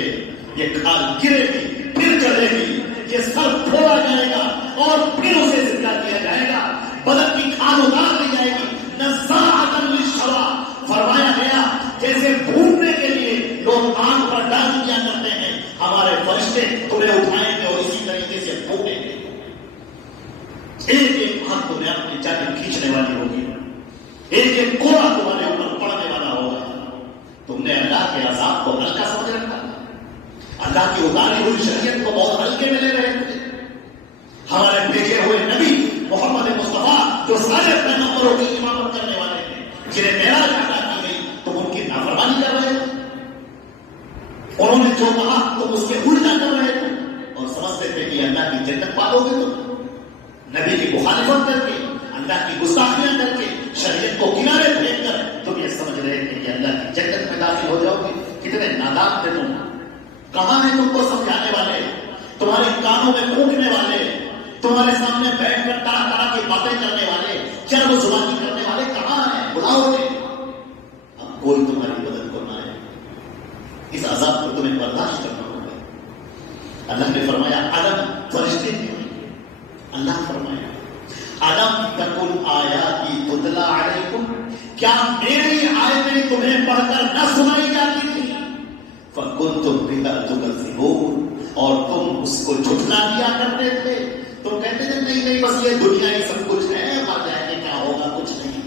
یہ کھال گرے گی، پھر چڑھے گی، یہ سر پھوڑا جائے گا اور پھر اسے زندہ کیا جائے گا. بدن کی کھال اتار دی جائے گی. نزاعۃ للشوا، فرمایا گیا جیسے بھوننے کے لیے لوگ آگ پر ڈال دیا کرتے ہیں، ہمارے فرشتے تمہیں اٹھائیں گے اور اسی طریقے سے بھونیں گے. ایک ایک ہاتھ تمہیں اپنی جانب کھینچنے والی ہوگی، ایک ایک کوڑا تمہارے اوپر پڑنے والا ہوگا. تم نے اللہ کے عذاب کو ہلکا سمجھ رکھا، اللہ کی اتاری ہوئی شریعت کو بہت ہلکے میں لے رہے تھے. ہمارے بھیجے ہوئے نبی محمد مصطفیٰ جو سارے پیغمبروں کی امامت کرنے والے ہیں، جنہیں معراج عطا کی گئی، تم ان کی نافرمانی کر رہے تھے. انہوں نے جو کہا تم اس کے الٹا کر رہے تھے اور سمجھتے تھے کہ اللہ کی جنت پالو گے. تم نبی کی مخالفت کر کے، اللہ کی گستاخیاں کر کے، شریعت کو کنارے پھینک کر تم یہ سمجھ رہے تھے کہ اللہ کی جنت میں داخل ہو جاؤ گے. کتنے نادان تھے تم. کہاں ہیں تم کو سمجھانے والے، تمہارے کانوں میں پھونکنے والے، تمہارے سامنے بیٹھ کر طرح طرح کی باتیں کرنے والے، چرب زبانی کرنے والے کہاں ہیں؟ بلاؤ انہیں. اب کوئی تمہاری مدد کو نہ آئے. اس عذاب کو تمہیں برداشت کرنا ہوگا. اللہ نے فرمایا علم، فرشتے ہیں. اللہ فرمایا علم تکن آیاتی تتلی علیکم، کیا میری آیتیں تمہیں پڑھ کر نہ سنائی جاتی تھی؟ فکنتم بہا تکذبون، اور تم اس کو جھٹلا دیا کرتے تھے. تم کہتے تھے نہیں نہیں بس یہ دنیا ہی سب کچھ ہے، مر جائے گے کیا ہوگا، کچھ نہیں.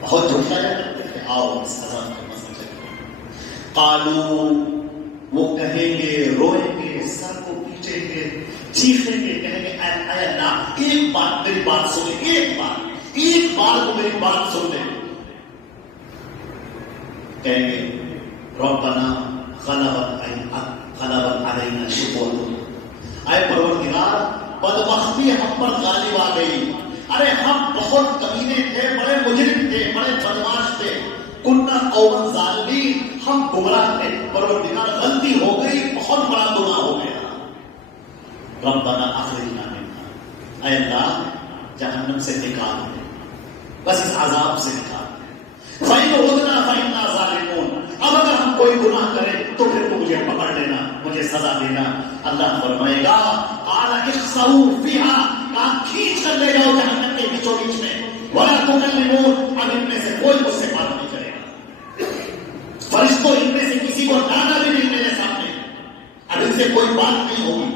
بہت جھٹلایا کرتے تھے. آؤ اس عذاب کو مسئلہ قالوا، وہ کہیں گے، روئیں گے، سر کو پیٹیں گے، چیخیں گے، کہیں گے اے اللہ ایک بار میری بات سن لے، ایک بار تو میری بات سن لے. کہیں گے ربنا غلبت علینا شقوتنا، اے پروردگار بدبختی ہم پر غالب آ گئی. ارے ہم بہت کمینے تھے، بڑے مجرم تھے، بڑے بدماش تھے. کننا قوما ظالمین، ہم گمراہ تھے. پروردگار غلطی ہو گئی، بہت بڑا گناہ ہو گیا. ربنا اخرجنا منها، اے اللہ جہنم سے نکال دے، بس اس عذاب سے نکال دے. فَإِنْ عُدْنَا فَإِنَّا ظَالِمُونَ، اب اگر ہم کوئی گناہ کریں تو پھر تو مجھے پکڑ لینا، مجھے سزا دینا. اللہ فرمائے گا قَالَ اخْسَئُوا فِيهَا، کہاں کھینچ کر لے جاؤ جہنم کے بیچوں بیچ میں. وَلَا تُكَلِّمُونَ، اب ان میں سے کوئی مجھ سے بات نہیں کرے گا. فرشتوں ان میں سے کسی کو لانا بھی نہیں میرے سامنے، اب ان سے کوئی بات نہیں ہوگی.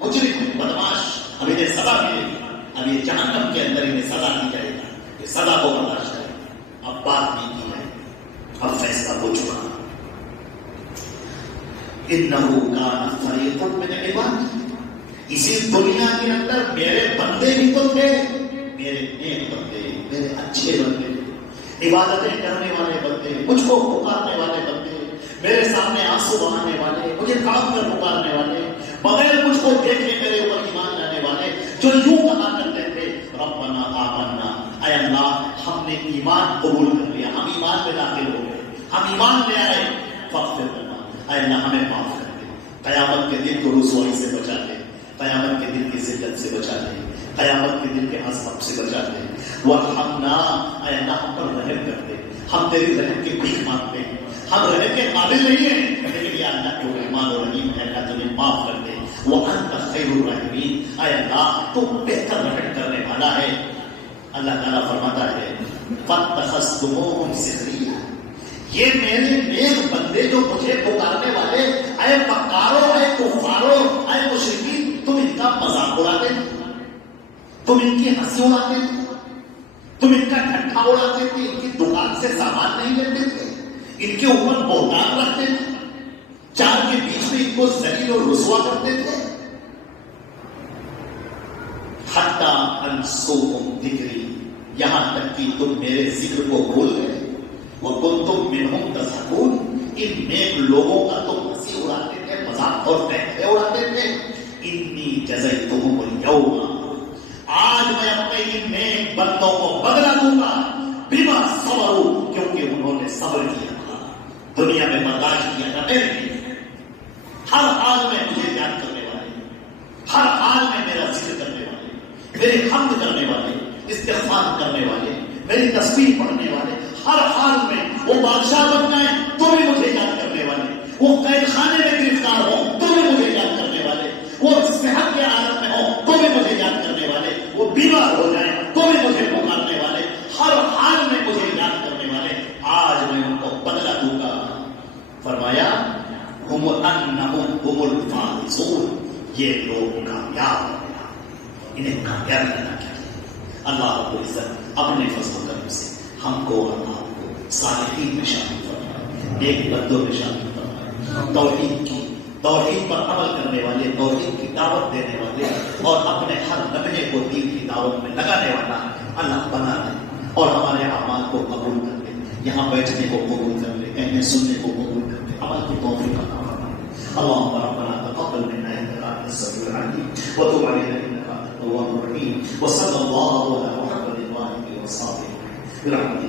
مجرم بدماش، اب انہیں سزا ملے گی، اب یہ جہنم کے اندر انہیں سزا دی جائے گی، یہ سزا کو برداشت کرے. اب بات نہیں کی ہے، اب فیصلہ ہو چکا. انہ کان فریق من عبادی، اسی دنیا کے اندر میرے بندے بھی تو تھے، میرے نیک بندے، میرے اچھے بندے، عبادتیں کرنے والے بندے، مجھ کو پکارنے والے بندے، میرے سامنے آنسو بہانے والے، مجھے کام کر پکارنے والے، بغیر مجھ کو دیکھے میرے اوپر ایمان لانے والے، جو یوں کہا کرتے تھے ربنا آمنا، اے اللہ ہم نے ایمان قبول کر لیا، ہم ایمان میں داخل ہو گئے، ہم ایمان لے آئے، فاغفر لنا، اے اللہ ہمیں معاف کر دے، قیامت کے دن کو رسوائی سے بچا دے، قیامت کے دن کی ذلت سے بچا دے، قیامت کے دن کے عذاب سے بچا دے. وارحمنا، اے اللہ ہم پر رحم کر دے، ہم تیری رحم کی بھیک مانگتے ہیں، ہم رحم کے قابل نہیں ہیں، لیکن یا اللہ تو رحمان و رحیم ہے، اللہ تجھے معاف کر دے. وانت خیر الراحمین، اے اللہ تو بہتر رحم کرنے والا ہے. اللہ تعالیٰ فرماتا ہے فاتخذتموہم سخریا، یہ میرے نیک بندے جو مجھے پکارنے والے، اے مکارو، اے کفارو، اے مشرکین، تم ان کا مذاق اڑاتے تھے، تم ان کی ہنسی اڑاتے تھے، تم ان کا ٹھٹھا اڑاتے تھے، ان کی دکان سے سامان نہیں لیتے تھے، ان کے اوپر بہتان رکھتے تھے، چار کے بیچ میں ان کو ذلیل اور رسوا کرتے تھے. حتی انسوکم ذکری، یہاں تک کہ تم میرے ذکر کو بھول گئے. وکنتم منہم تضحکون، ان نیک لوگوں کا تم ہنسی اڑاتے تھے، مذاق اور ٹھٹھے اڑاتے تھے. انی جزیتہم اليوم، آج میں اپنے ان نیک بندوں کو بدلہ دوں گا، بما صبروا، کیونکہ انہوں نے صبر کیا تھا، دنیا میں برداشت کیا تھا میرے لیے. ہر حال میں مجھے یاد کرنے والے، ہر حال میں میرا ذکر کرنے والے، میری حمد کرنے والے، استغفار کرنے والے، میری تسبیح پڑھنے والے، ہر حال میں وہ بادشاہ بن جائیں تو بھی مجھے یاد کرنے والے، وہ قید خانے میں گرفتار ہوں تو بھی مجھے یاد کرنے والے، وہ صحت کے عالم میں ہوں تو بھی مجھے یاد کرنے والے، وہ بیمار ہو جائیں تو بھی مجھے پکارنے والے، ہر حال میں مجھے یاد کرنے والے، آج میں ان کو بدلہ دوں گا. فرمایا ہم انہم ہم الفائزون، یہ لوگ کامیاب ہو گیا، انہیں کامیاب کرنا چاہیے. اللہ رب العزت اپنے فضل و کرم سے ہم کو اور آپ کو صالحین میں شامل فرمائے، نیک بندوں میں شامل فرمائے، توحید پر عمل کرنے والے، توحید کی دعوت دینے والے، اور اپنے ہر لمحے کو دین کی دعوت میں لگانے والا اللہ بنا دے، اور ہمارے اعمال کو قبول کر لے، یہاں بیٹھنے کو قبول کر لے، کہنے سننے کو قبول کر لے، عمل کی توفیق عطا فرمائے. اللهم ربنا تقبل منا انك انت السميع العليم وتب علينا انك انت التواب الرحيم. وصلى الله على محمد وآله وصحبه برحمته